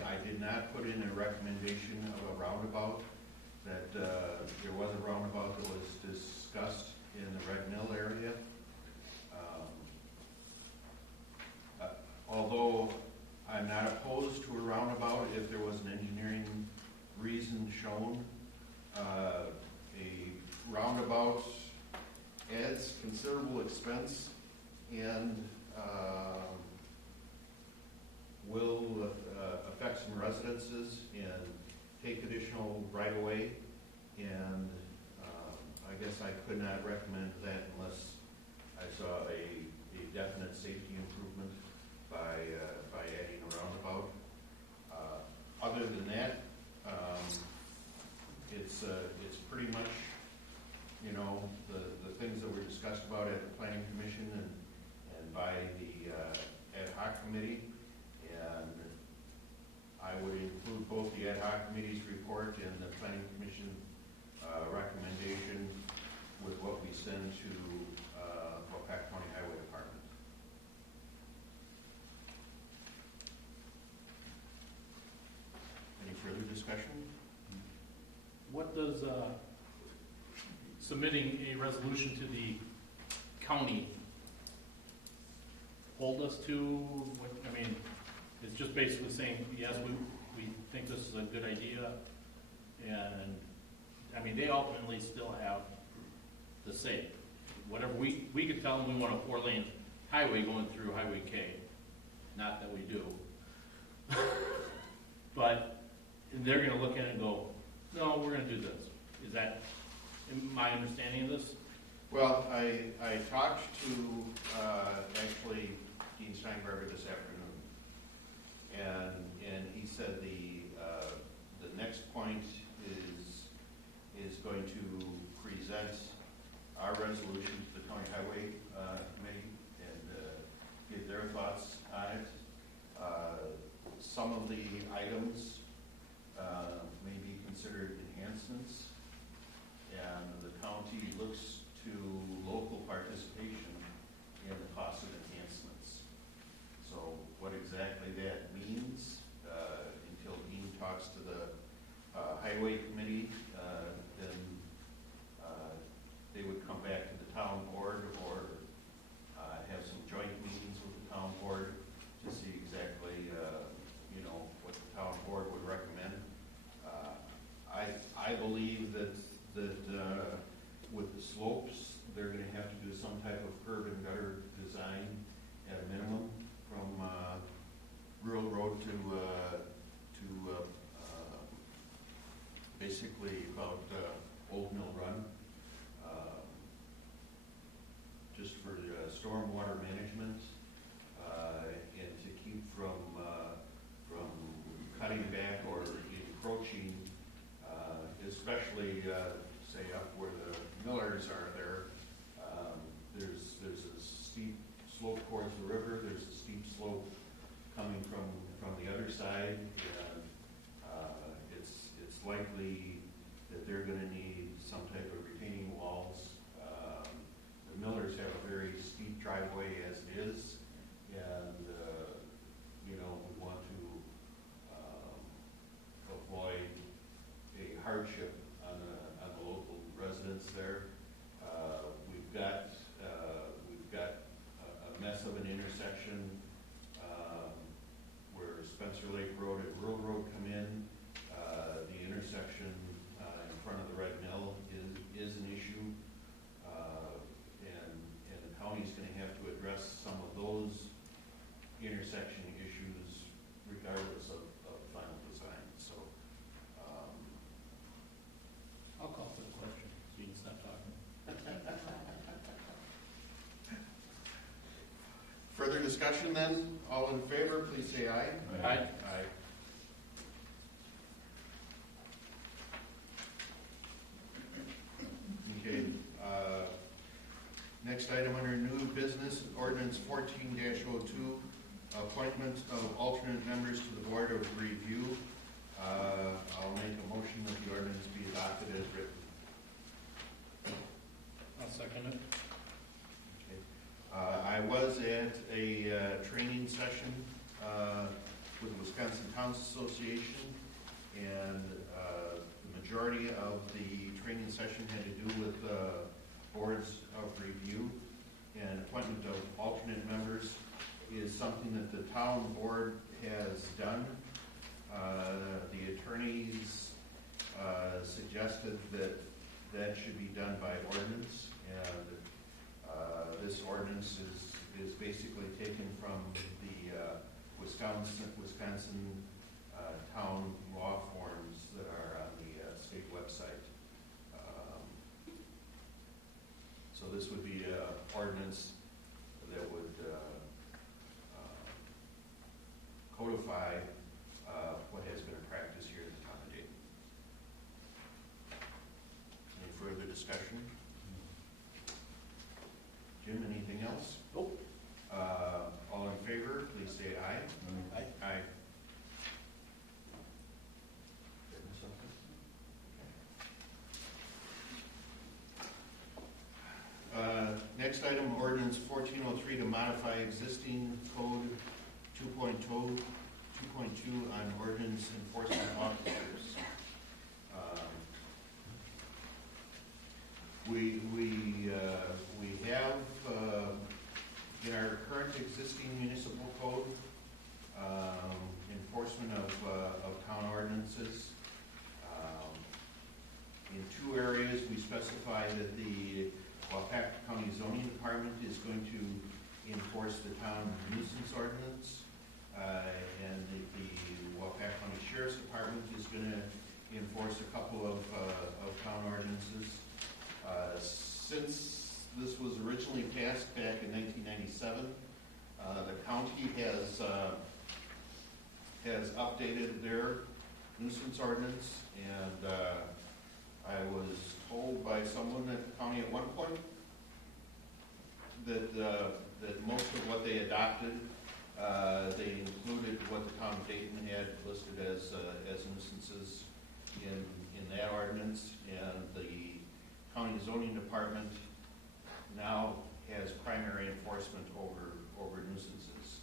I did not put in a recommendation of a roundabout, that there was a roundabout that was discussed in the Red Mill area. Although I'm not opposed to a roundabout if there was an engineering reason shown, a roundabout adds considerable expense and will affect some residences and take additional right-of-way. And I guess I could not recommend that unless I saw a definite safety improvement by adding a roundabout. Other than that, it's pretty much, the things that were discussed about at the Planning Commission and by the ad hoc committee. And I would include both the ad hoc committee's report and the Planning Commission recommendation with what we send to Wapak County Highway Department. Any further discussion? What does submitting a resolution to the county hold us to? It's just basically saying, yes, we think this is a good idea, and, they ultimately still have the say. Whatever, we could tell them we want a 4-lane highway going through Highway K, not that we do. But they're gonna look at it and go, no, we're gonna do this. Is that my understanding of this? Well, I talked to, actually, Dean Steinberger this afternoon, and he said the next point is going to present our resolution to the County Highway Committee and give their thoughts on it. Some of the items may be considered enhancements, and the county looks to local participation in the cost of enhancements. So what exactly that means, until Dean talks to the Highway Committee, then they would come back to the town board or have some joint meetings with the town board to see exactly, what the town board would recommend. I believe that with the slopes, they're gonna have to do some type of curb and gutter design at a minimum from Rural Road to basically about Old Mill Run, just for stormwater management, and to keep from cutting back or encroaching, especially say up where the Millers are there. There's a steep slope towards the river. There's a steep slope coming from the other side, and it's likely that they're going to need some type of retaining walls. The Millers have a very steep driveway as it is, and we want to avoid a hardship on the local residents there. We've got a mess of an intersection intersection issues regardless of final design, so. I'll call for the question, so you can stop talking. Further discussion then? All in favor, please say aye. Aye. Aye. Okay, next item under new business, ordinance 14-02, appointment of alternate members to the Board of Review. I'll make a motion that the ordinance be adopted as written. I'll second it. I was at a training session with the Wisconsin Towns Association, and the majority of the training session had to do with boards of review, and appointment of alternate members is something that the town board has done. The attorneys suggested that that should be done by ordinance, and this ordinance is basically taken from the Wisconsin town law forms that are on the state website. So this would be an ordinance that would codify what has been a practice here in the town of Dayton. Any further discussion? Jim, anything else? Nope. All in favor, please say aye. Aye. Aye. Next item, ordinance 1403 to modify existing code 2.2 on ordinance enforcement officers. We have in our current existing municipal code enforcement of town ordinances. In two areas, we specify that the Waupaca County Zoning Department is going to enforce the town nuisance ordinance, and the Waupaca County Sheriff's Department is going to enforce a couple of town ordinances. Since this was originally passed back in 1997, the county has updated their nuisance ordinance, and I was told by someone at the county at one point that most of what they adopted, they included what the town of Dayton had listed as nuisances in that ordinance, and the county zoning department now has primary enforcement over nuisances.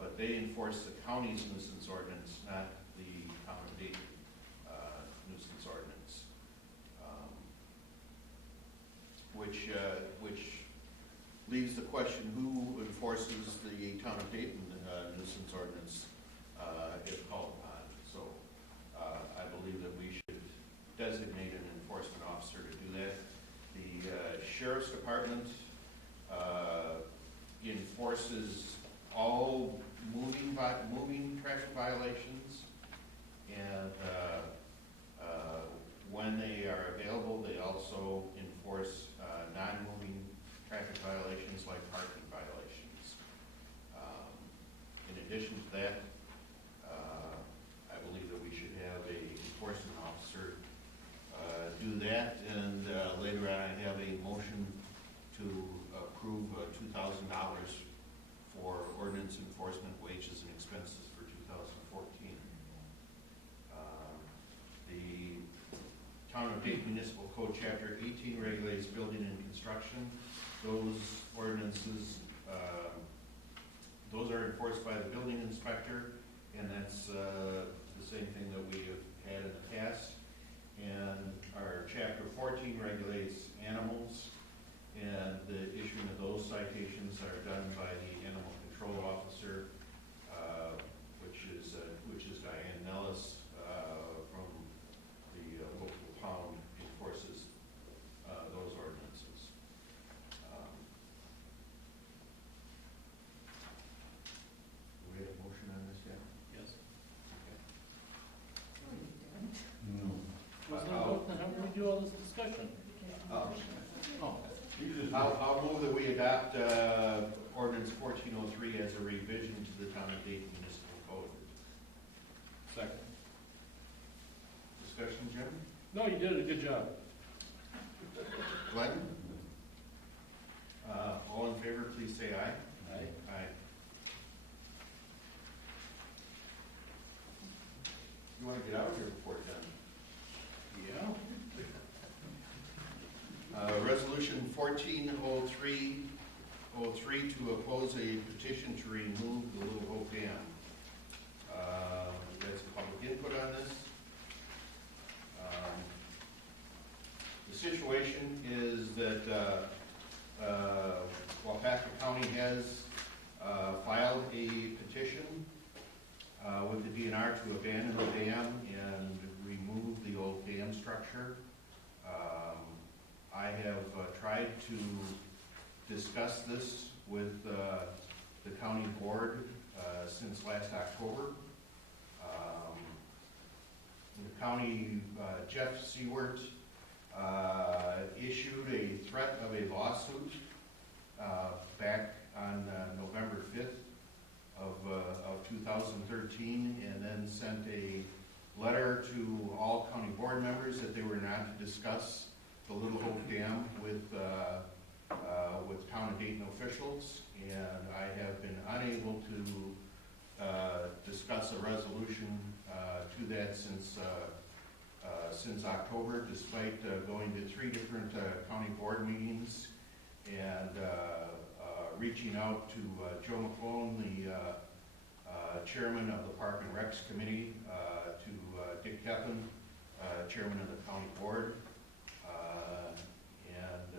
But they enforce the county's nuisance ordinance, not the town of Dayton nuisance ordinance. Which leaves the question, who enforces the town of Dayton nuisance ordinance if called upon? So I believe that we should designate an enforcement officer to do that. The Sheriff's Department enforces all moving traffic violations, and when they are available, they also enforce non-moving traffic violations like parking violations. In addition to that, I believe that we should have a enforcement officer do that, and later on I have a motion to approve $2,000 for ordinance enforcement wages and expenses for 2014. The Town of Dayton Municipal Code Chapter 18 regulates building and construction. Those ordinances, those are enforced by the building inspector, and that's the same thing that we have had in the past. And our Chapter 14 regulates animals, and the issuing of those citations are done by the animal control officer, which is Diane Nellis from the local pound, enforces those ordinances. this discussion? Uh, Oh, I'll move that we adopt ordinance 1403 as a revision to the Town of Dayton Municipal Code. second. Discussion, Jim? No, you did a good job. Glenn? All in favor, please say aye. Aye. Aye. You want to get out of here before it's done? Yeah. Resolution 140303 to oppose a petition to remove the Little Hope Dam. That's public input on this. The situation is that Wapaka County has filed a petition with the DNR to abandon the dam and remove the old dam structure. I have tried to discuss this with the county board since last October. The county, Jeff Seward, issued a threat of a lawsuit back on November 5th of 2013, and then sent a letter to all county board members that they were not to discuss the Little Hope Dam with Town of Dayton officials, and I have been unable to discuss a resolution to that since October, despite going to 3 different county board meetings and reaching out to Joe McClone, the chairman of the Park and Recs Committee, to Dick Keppen, chairman of the county board, and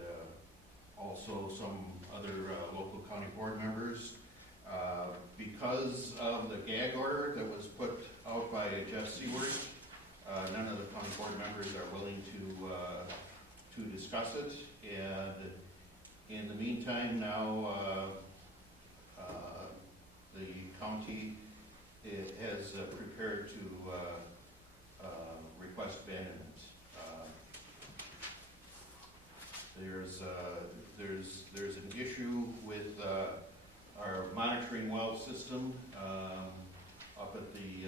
also some other local county board members. Because of the gag order that was put out by Jeff Seward, none of the county board members are willing to discuss it. And in the meantime, now the county has prepared to request abandonment. There's an issue with our monitoring well system up at the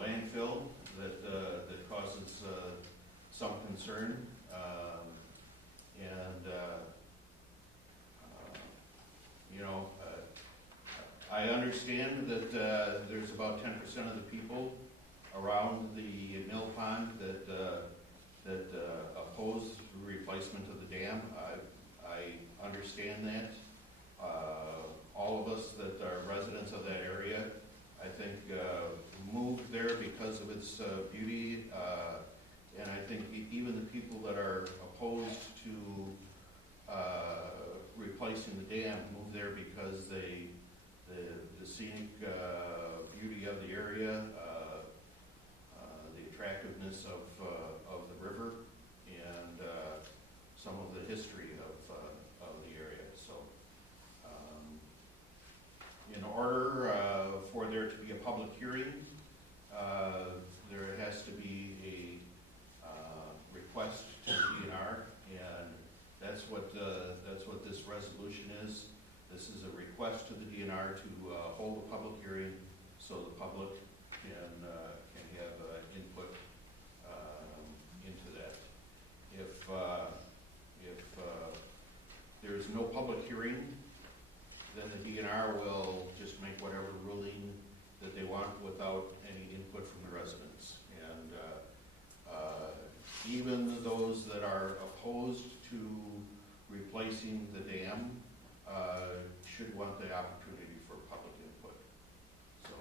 landfill that causes some concern, I understand that there's about 10% of the people around the mill pond that oppose the replacement of the dam. I understand that. All of us that are residents of that area, I think, moved there because of its beauty, and I think even the people that are opposed to replacing the dam moved there because the scenic beauty of the area, the attractiveness of the river, and some of the history of the area. So, in order for there to be a public hearing, there has to be a request to the DNR, and that's what this resolution is. This is a request to the DNR to hold a public hearing so the public can have input into that. If there is no public hearing, then the DNR will just make whatever ruling that they want without any input from the residents. And even those that are opposed to replacing the dam should want the opportunity for public input. So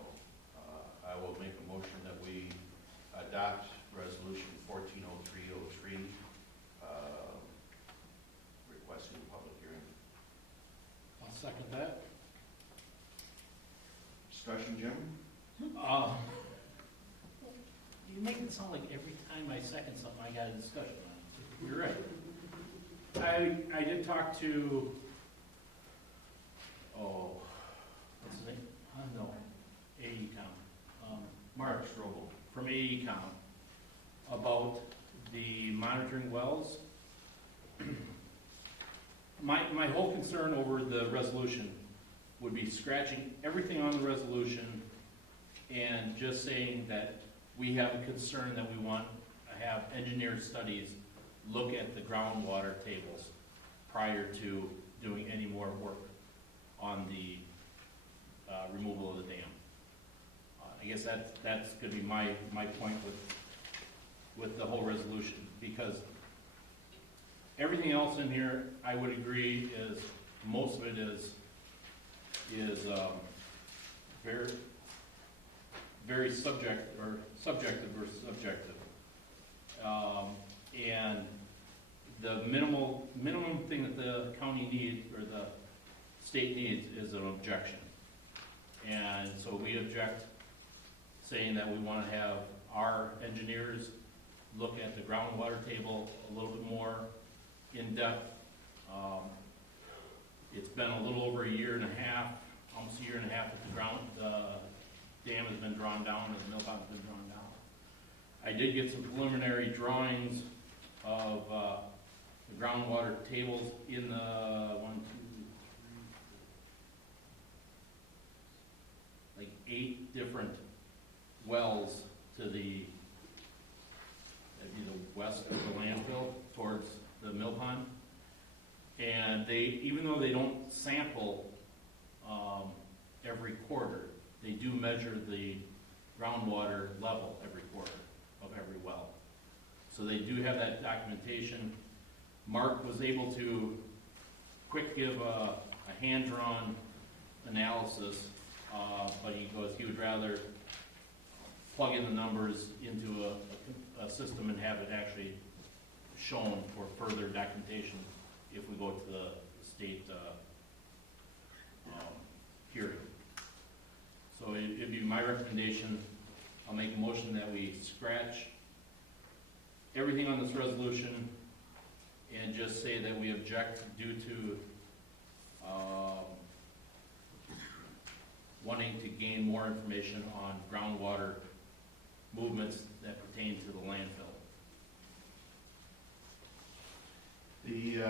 I will make a motion that we adopt resolution 140303, requesting a public hearing. I'll second that. Discussion, Jim? You make it sound like every time I second something, I got a discussion on it. You're right. I did talk to, what's his name? No, AECom. Mark Strobel from AECom about the monitoring wells. My whole concern over the resolution would be scratching everything on the resolution and just saying that we have a concern that we want to have engineered studies look at the groundwater tables prior to doing any more work on the removal of the dam. I guess that's gonna be my point with the whole resolution, because everything else in here, I would agree, is, most of it is very, very subjective versus objective. And the minimum thing that the county needs, or the state needs, is an objection. And so we object, saying that we want to have our engineers look at the groundwater table a little bit more in depth. It's been a little over a year and a half, almost a year and a half that the dam has been drawn down, or the mill pond has been drawn down. I did get some preliminary drawings of the groundwater tables in the 8 different wells to the, that'd be the west of the landfill towards the mill pond. And they, even though they don't sample every quarter, they do measure the groundwater level every quarter of every well. So they do have that documentation. Mark was able to quick give a hand-drawn analysis, but he goes, he would rather plug in the numbers into a system and have it actually shown for further documentation if we go to the state hearing. So it'd be my recommendation, I'll make a motion that we scratch everything on this resolution and just say that we object due to wanting to gain more information on groundwater movements that pertain to the landfill. The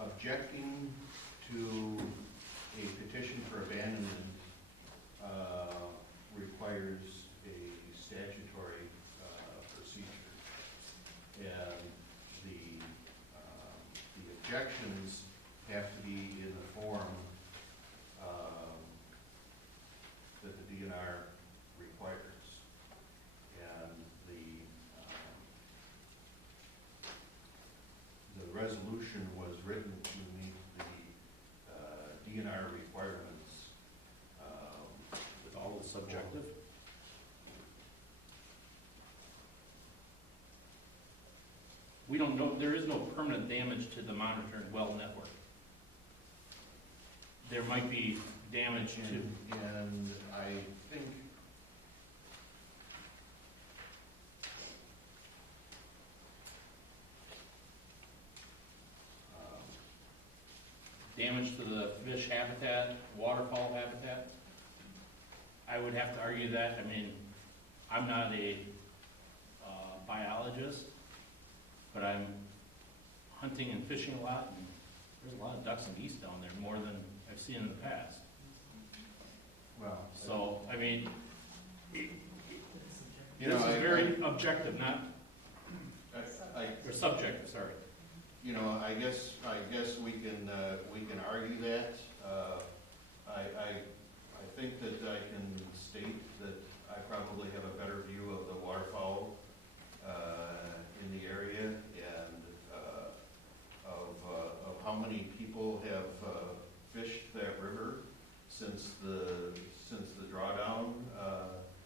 objecting to a petition for abandonment requires a statutory procedure, and the objections have to be in the form that the DNR requires, and the resolution was written to meet the DNR requirements. With all the subjective? We don't know, there is no permanent damage to the monitoring well network. There might be damage to, And I think damage to the fish habitat, waterfowl habitat. I would have to argue that. I mean, I'm not a biologist, but I'm hunting and fishing a lot, and there's a lot of ducks and geese down there, more than I've seen in the past. well, So, I mean, you know, this is very objective, not, I or subjective, sorry. you know, I guess we can argue that. I think that I can state that I probably have a better view of the waterfowl in the area, and of how many people have fished that river since the drawdown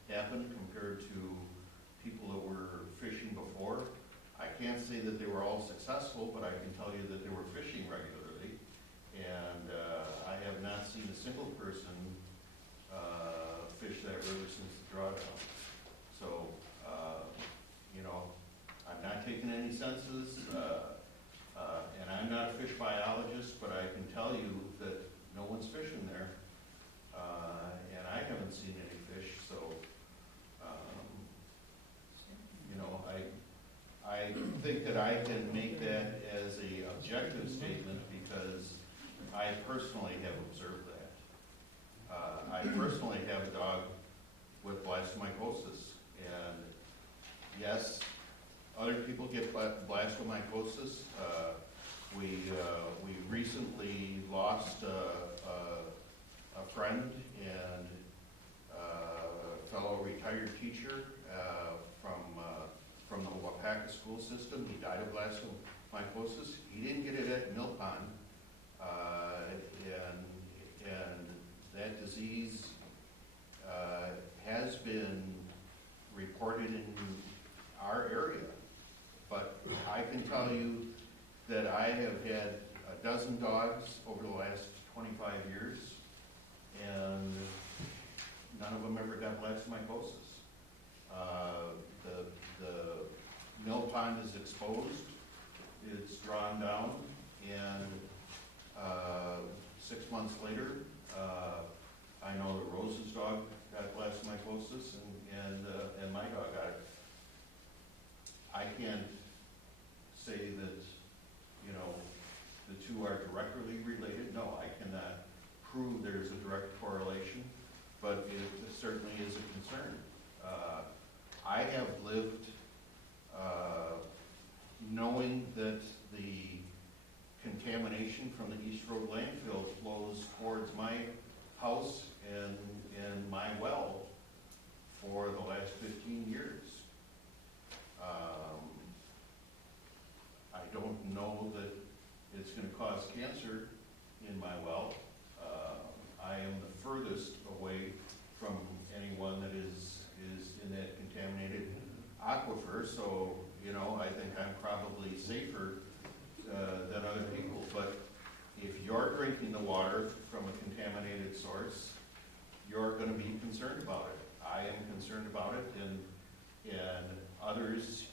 happened compared to people that were fishing before. I can't say that they were all successful, but I can tell you that they were fishing regularly, and I have not seen a single person fish that river since the drawdown. So, you know, I'm not taking any census, and I'm not a fish biologist, but I can tell you that no one's fishing there, and I haven't seen any fish, so, you know, I think that I can make that as a objective statement because I personally have observed that. I personally have a dog with blastomycosis, and yes, other people get blastomycosis. We recently lost a friend and a fellow retired teacher from the Wapaka school system. He died of blastomycosis. He didn't get it at Mill Pond, and that disease has been reported in our area. But I can tell you that I have had a dozen dogs over the last 25 years, and none of them ever got blastomycosis. The mill pond is exposed, it's drawn down, and 6 months later, I know that Rose's dog got blastomycosis, and my dog got it. I can't say that, you know, the two are directly related. No, I cannot prove there's a direct correlation, but it certainly is a concern. I have lived knowing that the contamination from the East Road landfill flows towards my house and my well for the last 15 years. I don't know that it's going to cause cancer in my well. I am the furthest away from anyone that is in that contaminated aquifer, so, you know, I think I'm probably safer than other people. But if you're drinking the water from a contaminated source, you're going to be concerned about it. I am concerned about it, and others,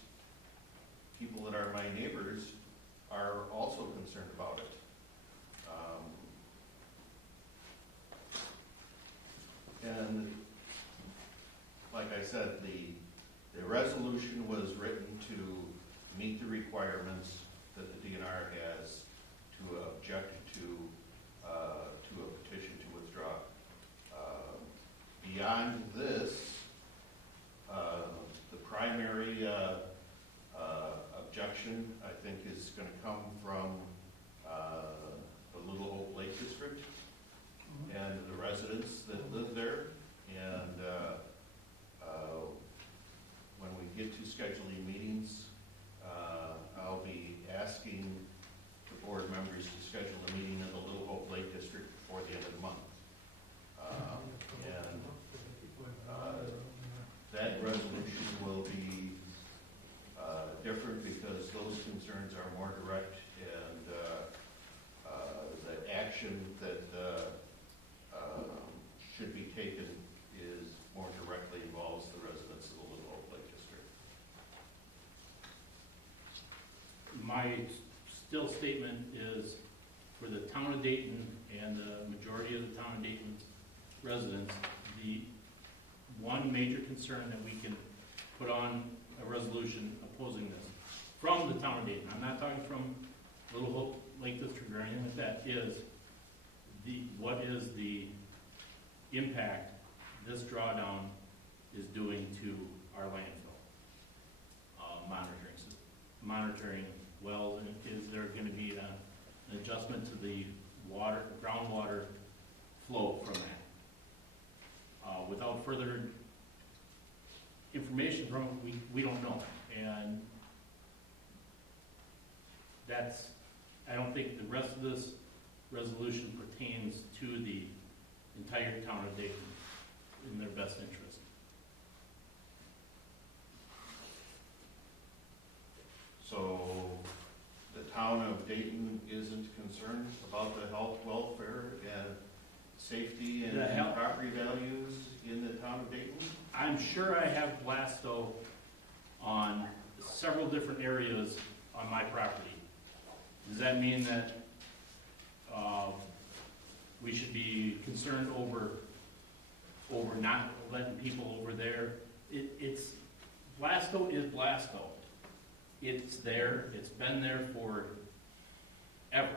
people that are my neighbors, are also concerned about it. And like I said, the resolution was written to meet the requirements that the DNR has to object to a petition to withdraw. Beyond this, the primary objection, I think, is going to come from the Little Hope Lake District and the residents that live there. And when we get to scheduling meetings, I'll be asking the board members to schedule a meeting in the Little Hope Lake District before the end of the month. That resolution will be different because those concerns are more direct, and the action that should be taken is more directly involves the residents of the Little Hope Lake District. My still statement is for the town of Dayton and the majority of the town of Dayton residents, the one major concern that we can put on a resolution opposing this from the town of Dayton, I'm not talking from Little Hope Lake District or anything like that, is what is the impact this drawdown is doing to our landfill monitoring wells, and is there going to be an adjustment to the groundwater flow from that? Without further information from it, we don't know, and I don't think the rest of this resolution pertains to the entire town of Dayton in their best interest. So the town of Dayton isn't concerned about the health, welfare, and safety and property values in the town of Dayton? I'm sure I have blasto on several different areas on my property. Does that mean that we should be concerned over not letting people over there? Blasto is blasto. It's there, it's been there forever.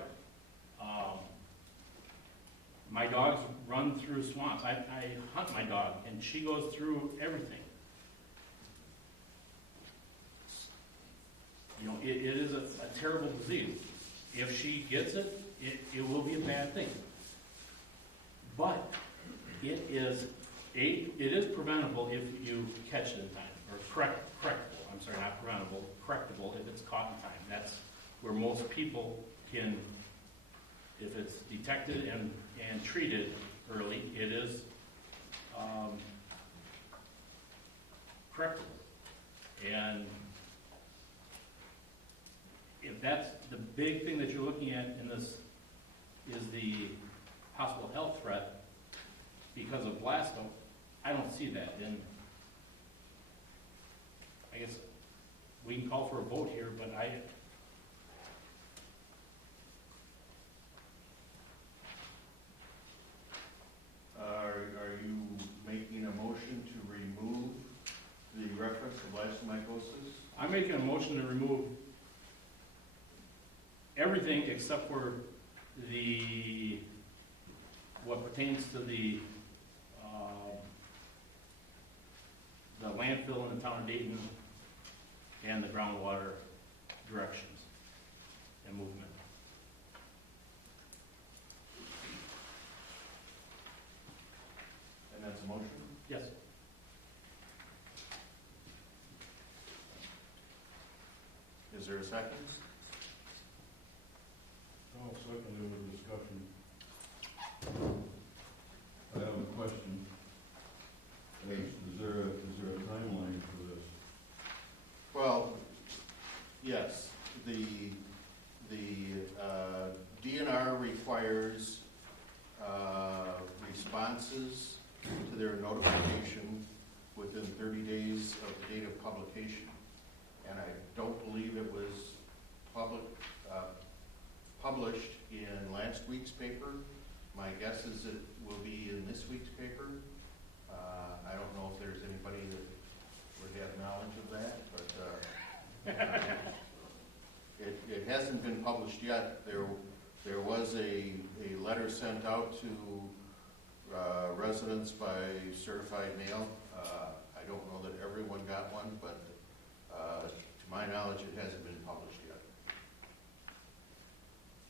My dogs run through swamps. I hunt my dog, and she goes through everything. You know, it is a terrible disease. If she gets it, it will be a bad thing. But it is preventable if you catch it in time, or correctable. I'm sorry, not preventable, correctable if it's caught in time. That's where most people can, if it's detected and treated early, it is correctable. And if that's the big thing that you're looking at in this, is the possible health threat because of blasto, I don't see that. And I guess we can call for a vote here, but Are you making a motion to remove the reference to blastomycosis? I'm making a motion to remove everything except for what pertains to the landfill in the town of Dayton and the groundwater directions and movement. And that's a motion? Yes. Is there a second? I'll second the discussion. I have a question. Is there a timeline for this? Well, yes, the DNR requires responses to their notification within 30 days of the date of publication. And I don't believe it was published in last week's paper. My guess is it will be in this week's paper. I don't know if there's anybody that would have knowledge of that, but it hasn't been published yet. There was a letter sent out to residents by certified mail. I don't know that everyone got one, but to my knowledge, it hasn't been published yet.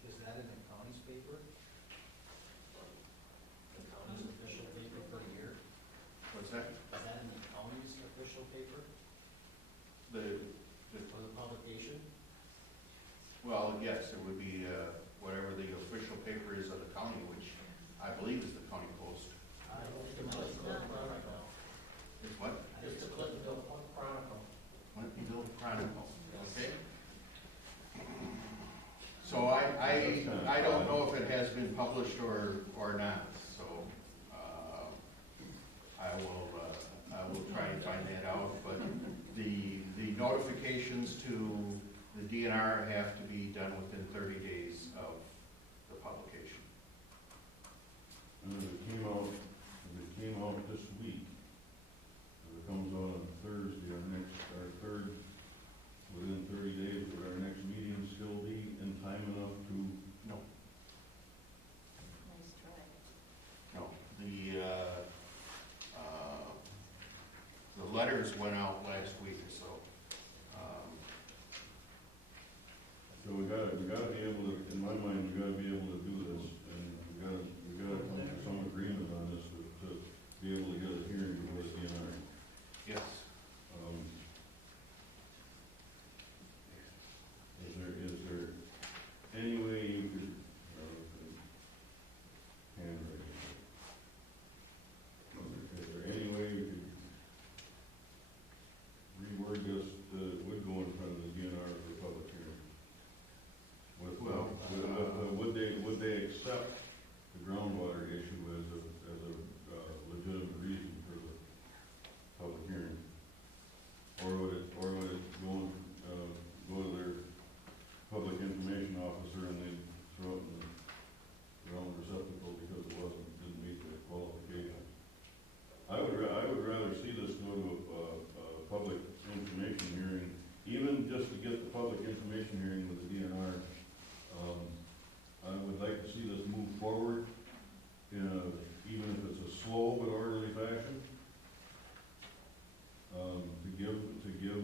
Is that in the county's paper? The county's official paper for the year? What's that? Is that in the county's official paper The for the publication? Well, yes, it would be whatever the official paper is of the county, which I believe is the county post. It's not. It's what? It's the Clintonville Chronicle. Clintonville Chronicle, okay? So I don't know if it has been published or not, so I will try and find that out, but the notifications to the DNR have to be done within 30 days of the publication. And if it came out this week, if it comes out on Thursday, our third, within 30 days, would our next meeting still be in time enough to? No. Nice try. No, the letters went out last week, so, So we gotta be able to, in my mind, we gotta be able to do this, and we gotta come to some agreement on this to be able to get a hearing before the DNR. yes. Is there any way you could, handwriting. Is there any way you could reword this that it would go in front of the DNR for public hearing? With slow but orderly fashion. To give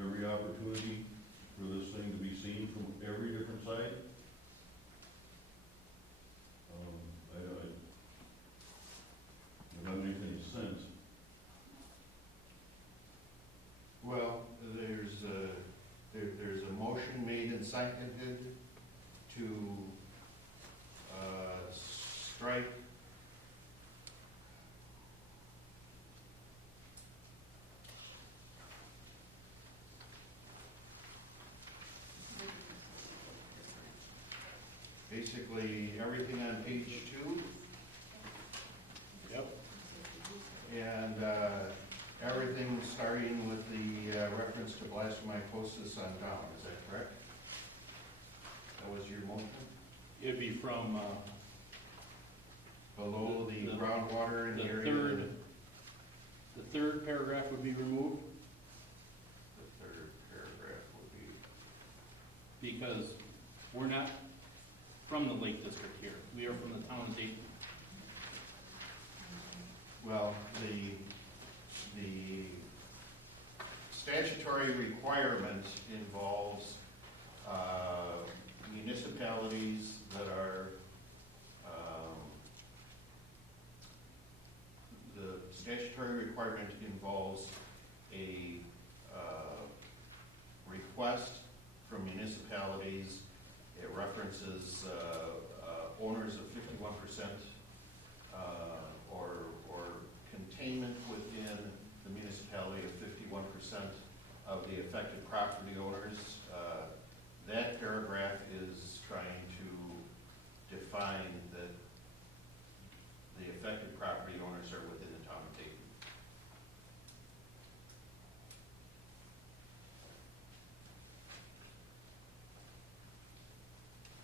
every opportunity for this thing to be seen from every different side. If that makes any sense. Well, there's a motion made and seconded to strike basically everything on page 2. Yep. And everything starting with the reference to blastomycosis on down, is that correct? That was your motion? It'd be from, Below the The- groundwater in the the area? third paragraph would be removed, The third paragraph would be, because we're not from the Lake District here. We are from the town of Dayton. well, the statutory requirement involves municipalities that are, the statutory requirement involves a request from municipalities. It references owners of 51% or containment within the municipality of 51% of the affected property owners. That paragraph is trying to define that the affected property owners are within the town of Dayton.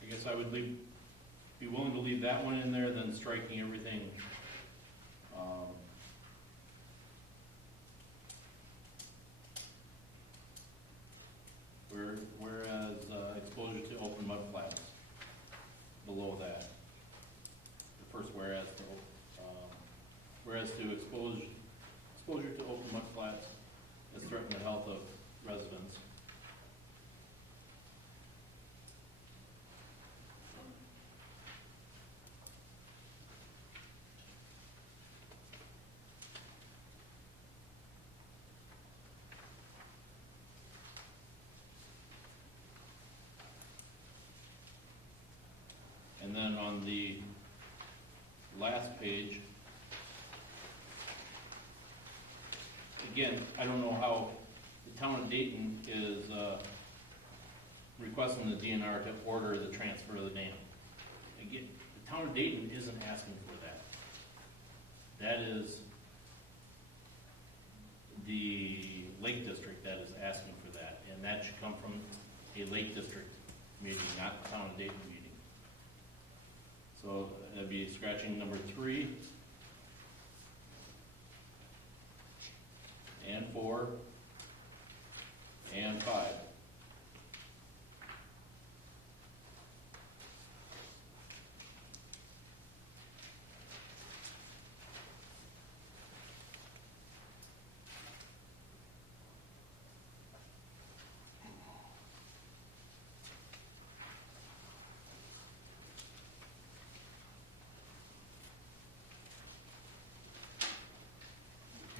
I guess I would be willing to leave that one in there, then striking everything. Whereas exposure to open mud flats, below that. The first whereas to exposure to open mud flats has threatened the health of residents. And then on the last page, again, I don't know how the town of Dayton is requesting the DNR to order the transfer of the dam. Again, the town of Dayton isn't asking for that. That is the Lake District that is asking for that, and that should come from a Lake District meeting, not the town of Dayton meeting. So that'd be scratching number 3 and 4 and 5.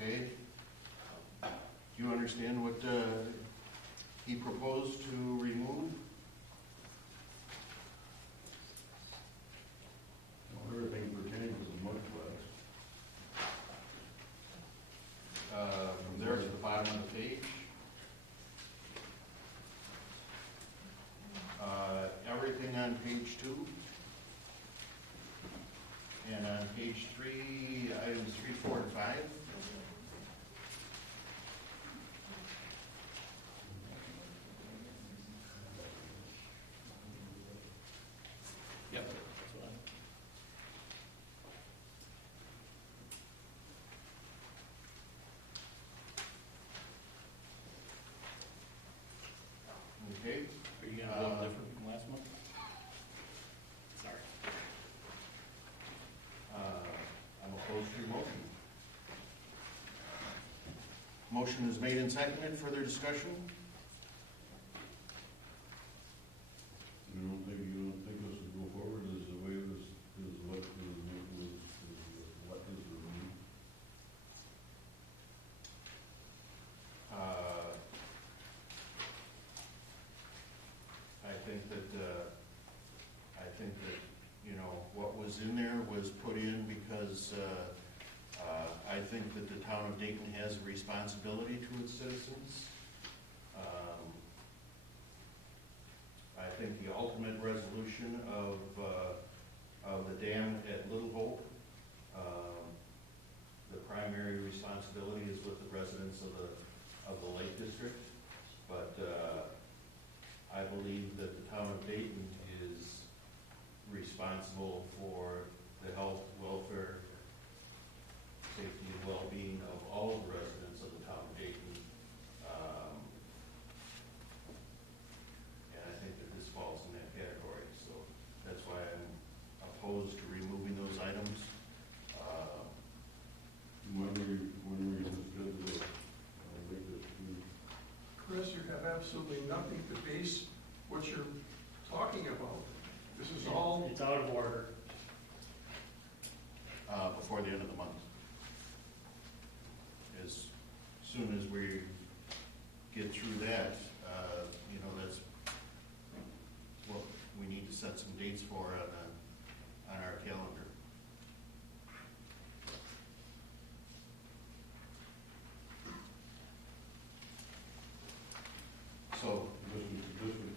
Okay. Do you understand what he proposed to remove? Everything pertaining to the mud flats. From there to the bottom of the page. Everything on page 2. And on page 3, items 3, 4, and 5. Yep. That's what Okay. Are you gonna vote different from last month? Sorry. I'm Motion is made and seconded. Further discussion? You don't think this will go forward as the way this is what is removed? I think that, you know, what was in there was put in because, I think that the town of Dayton has a responsibility to its citizens. I think the ultimate resolution of the dam at Little Hope, the primary responsibility is with the residents of the Lake District. But I believe that the town of Dayton is responsible for the health, welfare, safety, and well-being of all of the residents of the town of Dayton. And I think that this falls in that category, so that's why I'm opposed to removing those items. When we just did the, Chris, you have absolutely nothing to base what you're talking about. This is all, It's out of order. Before the end of the month. As soon as we get through that, you know, that's what we need to set some dates for on our calendar. So, this would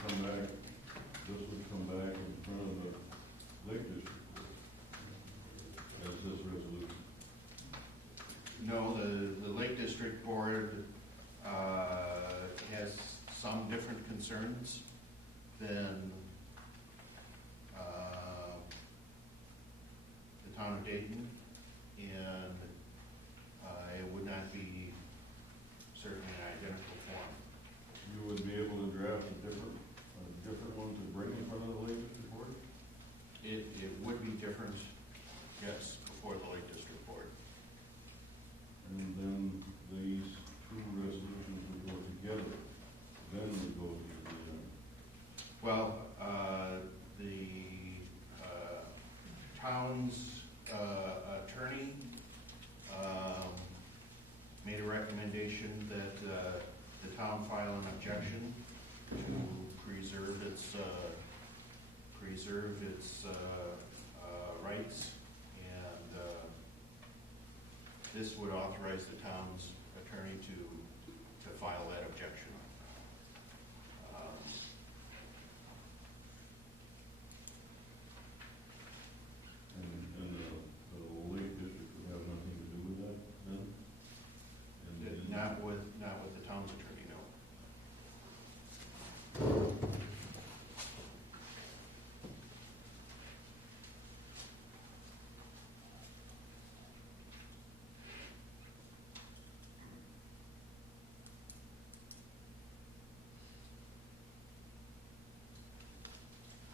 come back in front of the Lake District Court as this resolution. no, the Lake District Board has some different concerns than the town of Dayton, and it would not be certainly an identical form. You would be able to draft a different one to bring in front of the Lake District Board? It would be different, yes, before the Lake District Board. And then these two resolutions would go together, then we go to the, Well, the town's attorney made a recommendation that the town file an objection to preserve its rights, and this would authorize the town's attorney to file that objection. and the Lake District would have nothing to do with that then? And Not with the town's attorney, no.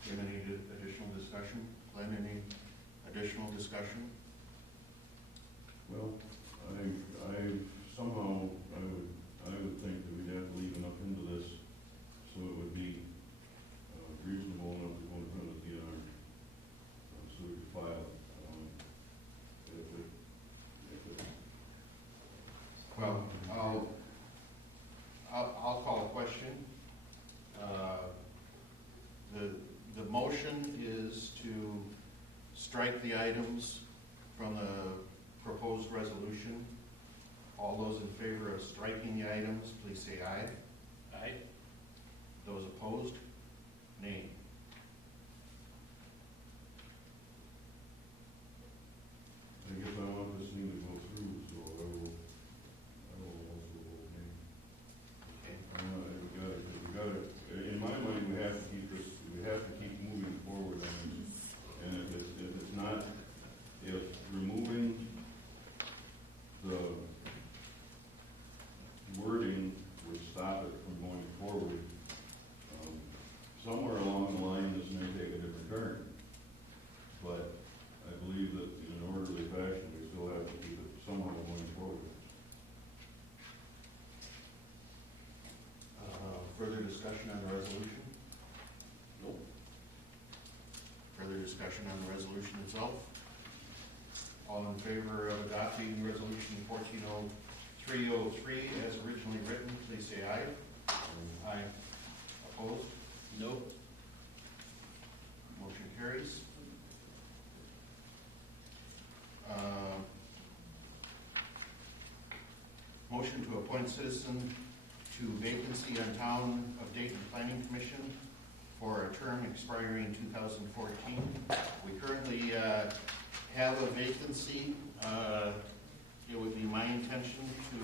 Do you have any additional discussion? Glenn, any additional discussion? Well, I would think that we'd have to leave enough into this so it would be reasonable enough to go in front of the DNR, so we could file. Well, I'll call a question. The motion is to strike the items from the proposed resolution. All those in favor of striking the items, please say aye. Aye. Those opposed, nay. I guess I want this thing to go through, so I will also vote nay. Okay. We gotta, in my mind, we have to keep moving forward on this. And if removing the wording would stop it from going forward, somewhere along discussion on the resolution? Nope. Further discussion on the resolution itself? All in favor of adopting resolution 140303 as originally written, please say aye. Aye. Opposed? Nope. Motion carries. Motion to appoint citizen to vacancy on Town of Dayton Planning Commission for a term expiring in 2014. We currently have a vacancy. It would be my intention to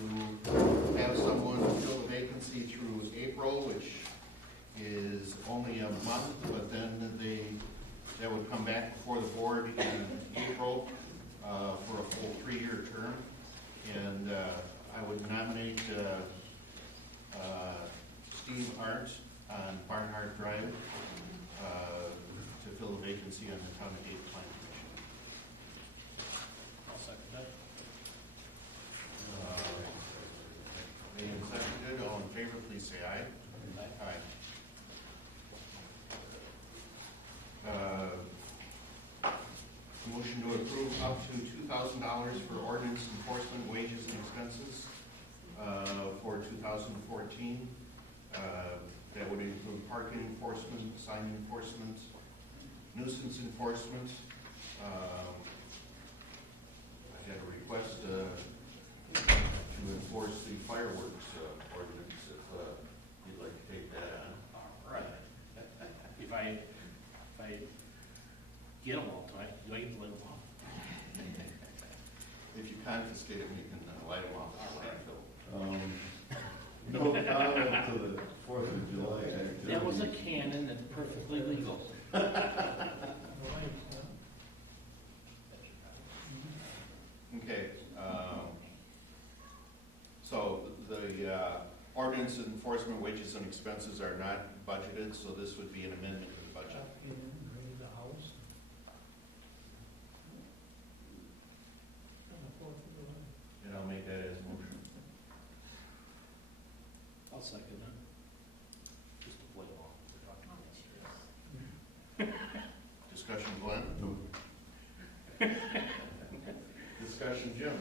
have someone fill the vacancy through April, which is only a month, but then that would come back before the board in April for a full 3-year term. And I would nominate Steve Arndt on Barnhart Drive to fill the vacancy on the Town of Dayton Planning Commission. I'll second that. Made and seconded, all in favor, please say aye. Aye. Motion to approve up to $2,000 for ordinance enforcement wages and expenses for 2014. That would include parking enforcement, sign enforcement, nuisance enforcement. I had a request to enforce the fireworks ordinance, if you'd like to take that on. All right. If I get them all tonight, do I get to let them off? If you confiscate them, you can light them off. No comment to the 4th of July activity. That was a cannon and perfectly legal. Okay. So the ordinance enforcement wages and expenses are not budgeted, so this would be an amendment to the budget. And I'll make that as a motion. I'll second that. Just to play along. Discussion, Glenn? No. Discussion, Jim?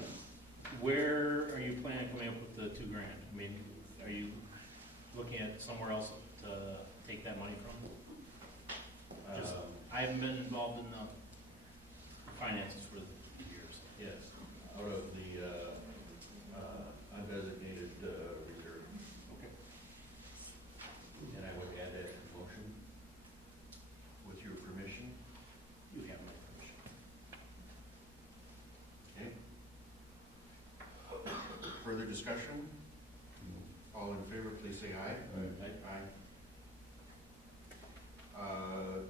Where are you planning on coming up with the $2,000? I mean, are you looking at somewhere else to take that money from? Just, I haven't been involved in the finances for years. Yes, out of the undesignated reserve. Okay. And I would add that to the motion with your permission. You have my permission. Okay. Further discussion? All in favor, please say aye. Aye.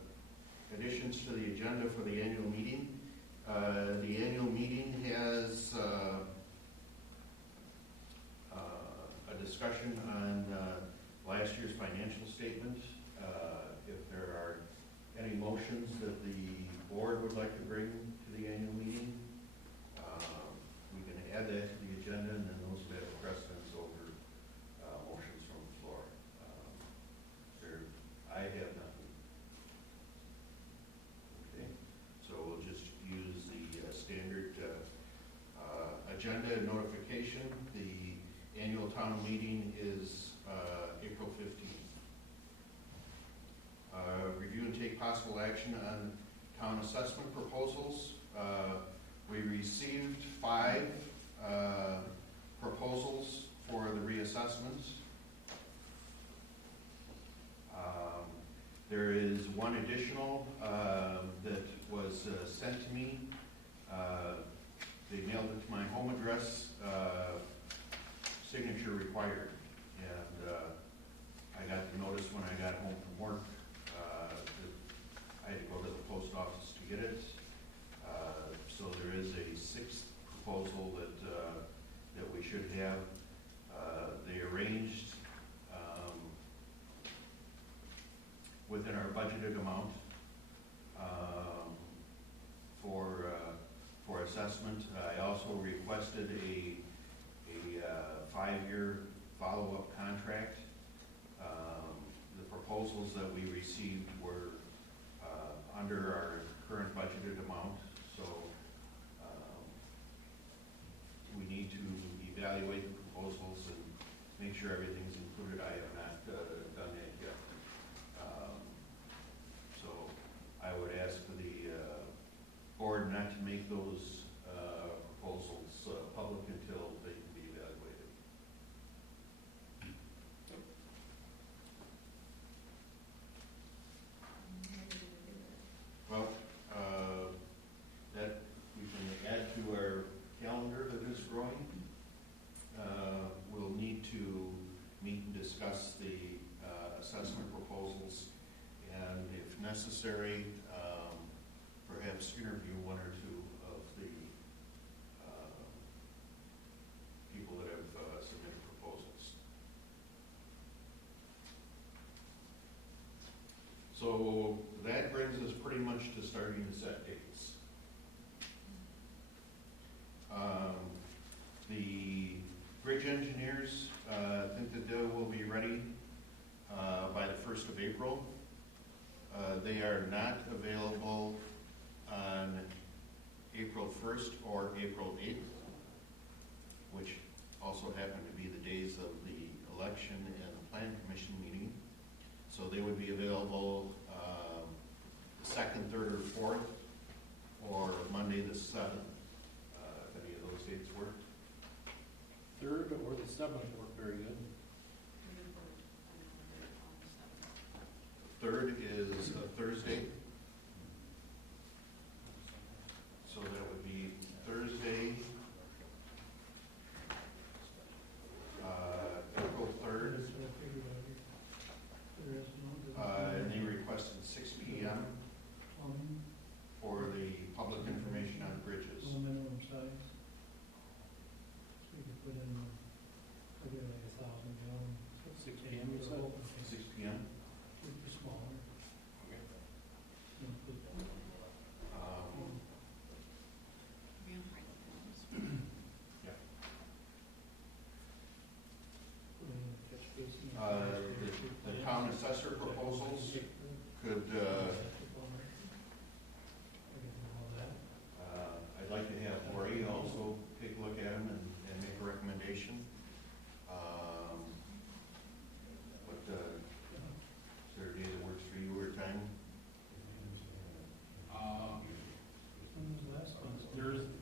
Additions to the agenda for the annual meeting. The annual meeting has a discussion on last year's financial statement. If there are any motions that the board would like to bring to the annual meeting, we can add that to the agenda, and then those would have precedence over motions from the floor. I have nothing. Okay, so we'll just use the standard agenda notification. The annual town meeting is April 15th. Review and take possible action on town assessment proposals. We received 5 proposals for the reassessments. There is one additional that was sent to me. They mailed it to my home address, signature required. And I got the notice when I got home from work that I had to go to the post office to get it. So there is a 6th proposal that we should have. They arranged within our budgeted amount for assessment. I also requested a 5-year follow-up contract proposals that we received were under our current budgeted amount, so we need to evaluate the proposals and make sure everything's included. I have not done that yet. So I would ask the board not to make those proposals public until they can be evaluated. Well, that we can add to our calendar that is growing. We'll need to meet and discuss the assessment proposals, and if necessary, perhaps interview one or two of the people that have submitted proposals. So that brings us pretty much to starting to set dates. The bridge engineers think that they will be ready by the 1st of April. They are not available on April 1st or April 8th, which also happen to be the days of the election and the plan commission meeting. So they would be available the 2nd, 3rd, or 4th, or Monday the 7th, if any of those dates work. 3rd or the 7th work very good. 3rd is a Thursday. So that would be Thursday, April 3rd. And they requested 6 p.m. for the public information on bridges. Minimum size. So you could put in, like 1,000 gallon. 6 p.m. you said? 6 p.m. Smaller. Okay. The town assessor proposals could, I'd like to have Lori also take a look at them and make a recommendation. But is there a day that works for you or time?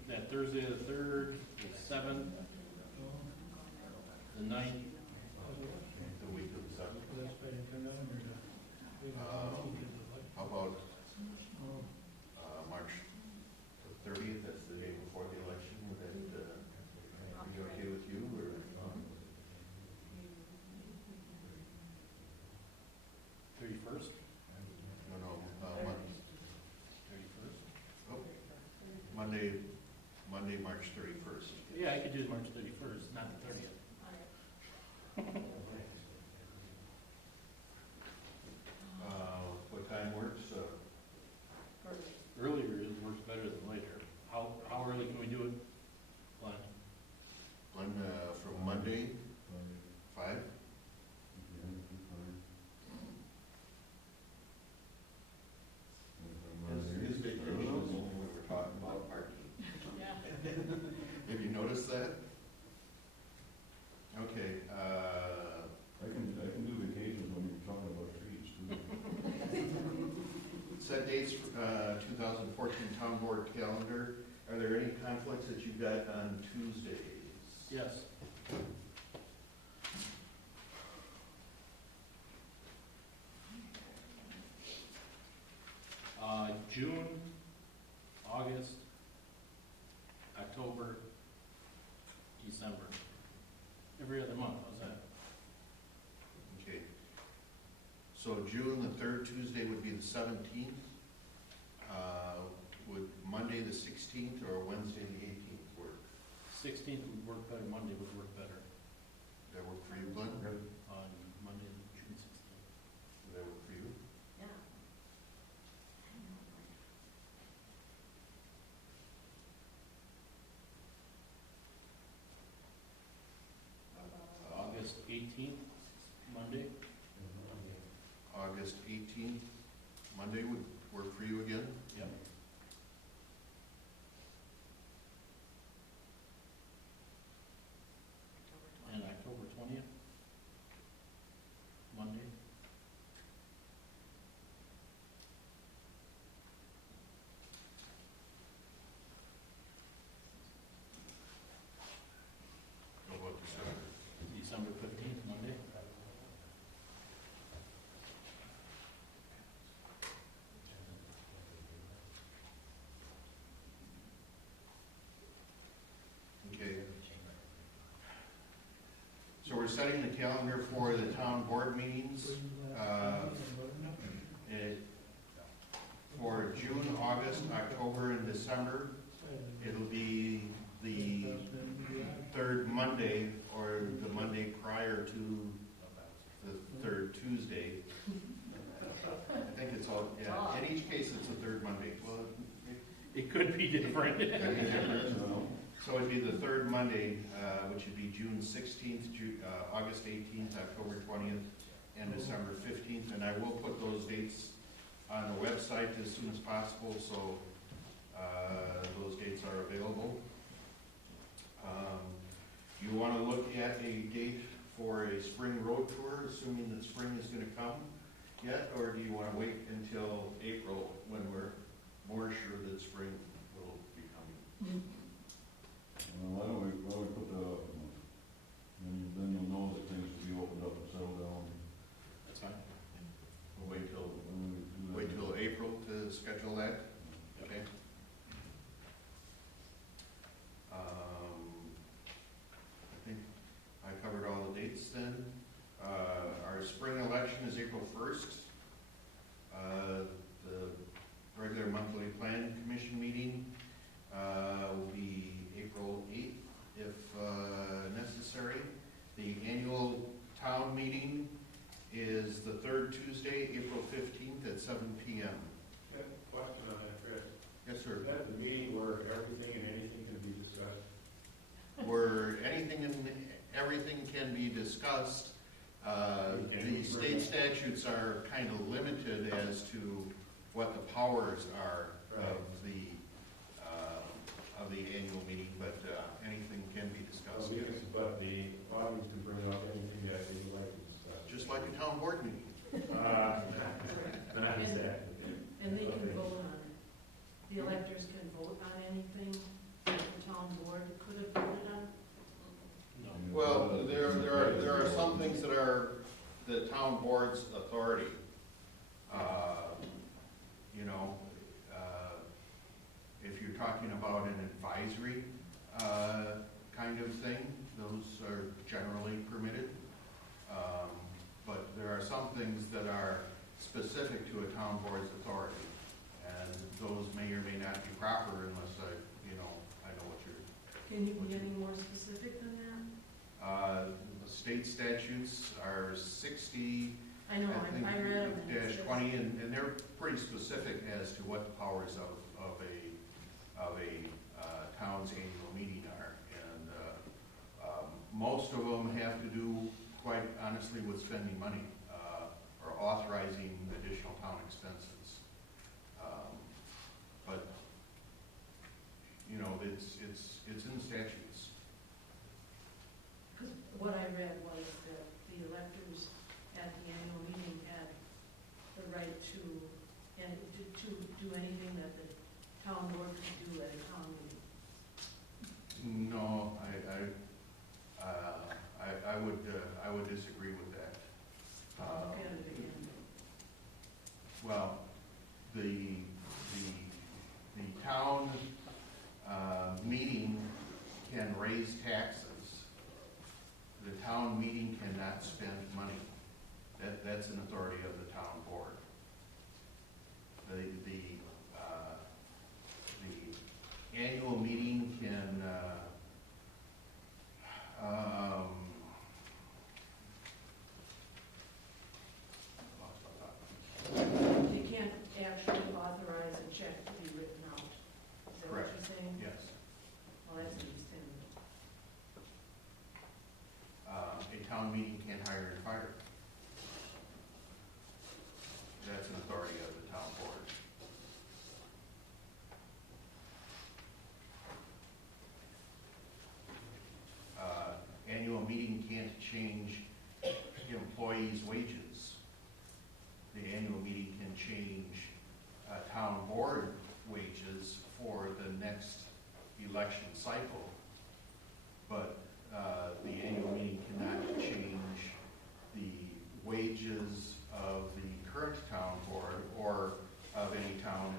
That Thursday the 3rd, the 7th, the 9th. The week of the 7th. How about March 30th? That's the day before the election. Would that be okay with you, or? 31st? No, Monday. 31st? Oh, Monday, March 31st. Yeah, I could do March 31st, not the 30th. What time works? Earlier works better than later. How early can we do it, Glenn? From Monday, 5? His vacation is only when we're talking about parking. Have you noticed that? Okay, I can do vacations when you're talking about trees, too. set dates for 2014 town board calendar. Are there any conflicts that you've got on Tuesdays? Yes. June, August, October, December. Every other month, how's that? Okay. So June, the 3rd Tuesday would be the 17th. Would Monday the 16th or Wednesday the 18th work? 16th would work better, Monday would work better. Does that work for you, Glenn? On Monday, June 16th. Would that work for you? Yeah. August 18th, Monday. 18th, Monday would work for you again? Yep. And October 20th? Monday? How about December? December 15th, Monday? Okay. So we're setting the calendar for the town board meetings. For June, August, October, and December, it'll be the third Monday or the Monday prior to the third Tuesday. I think it's all, yeah, in each case, it's the third Monday. Well, It could be different. it could be different. So it'd be the third Monday, which would be June 16th, August 18th, October 20th, and December 15th. And I will put those dates on the website as soon as possible, so those dates are available. You want to look at a date for a spring road tour, assuming that spring is going to come yet, or do you want to wait until April when we're more sure that spring will be coming? Why don't we put that up a month? Then you'll know that things will be opened up and settled down. That's fine. We'll wait till Wait April to schedule that, okay? I think I covered all the dates then. Our spring election is April 1st. The regular monthly planning commission meeting will be April 8th if necessary. The annual town meeting is the third Tuesday, April 15th at 7 p.m. Question on that, Chris. Yes, sir. Is that the meeting where everything and anything can be discussed? Where anything and everything can be discussed. The state statutes are kind of limited as to what the powers are of the annual meeting, but anything can be discussed. But the audience can bring up anything that they would like to discuss. Just like a town board meeting. Not exactly. And they can vote on it. The electors can vote on anything that the town board could have voted on. No. Well, there are some things that are the town board's authority. You know, if you're talking about an advisory kind of thing, those are generally permitted. But there are some things that are specific to a town board's authority, and those may or may not be proper unless I know what you're. Can you be any more specific than that? The state statutes are 60, I know, think, I read them. and it's- -20, and they're pretty specific as to what the powers of a town's annual meeting are. And most of them have to do, quite honestly, with spending money or authorizing additional town expenses. But it's in statutes. Because what I read was that the electors at the annual meeting had the right to do anything that the town board could do at a town meeting. No, I would disagree with that. Look at it again. Well, the town meeting can raise taxes. The town meeting cannot spend money. That's an authority of the town board. The annual meeting can, You can't actually authorize a check to be written out. Is that what Correct. you're saying? yes. Well, that's understandable. A town meeting can hire and fire. That's can't change employees' wages. The annual meeting can change town board wages for the next election cycle, but the annual meeting cannot change the wages of the current town board or of any town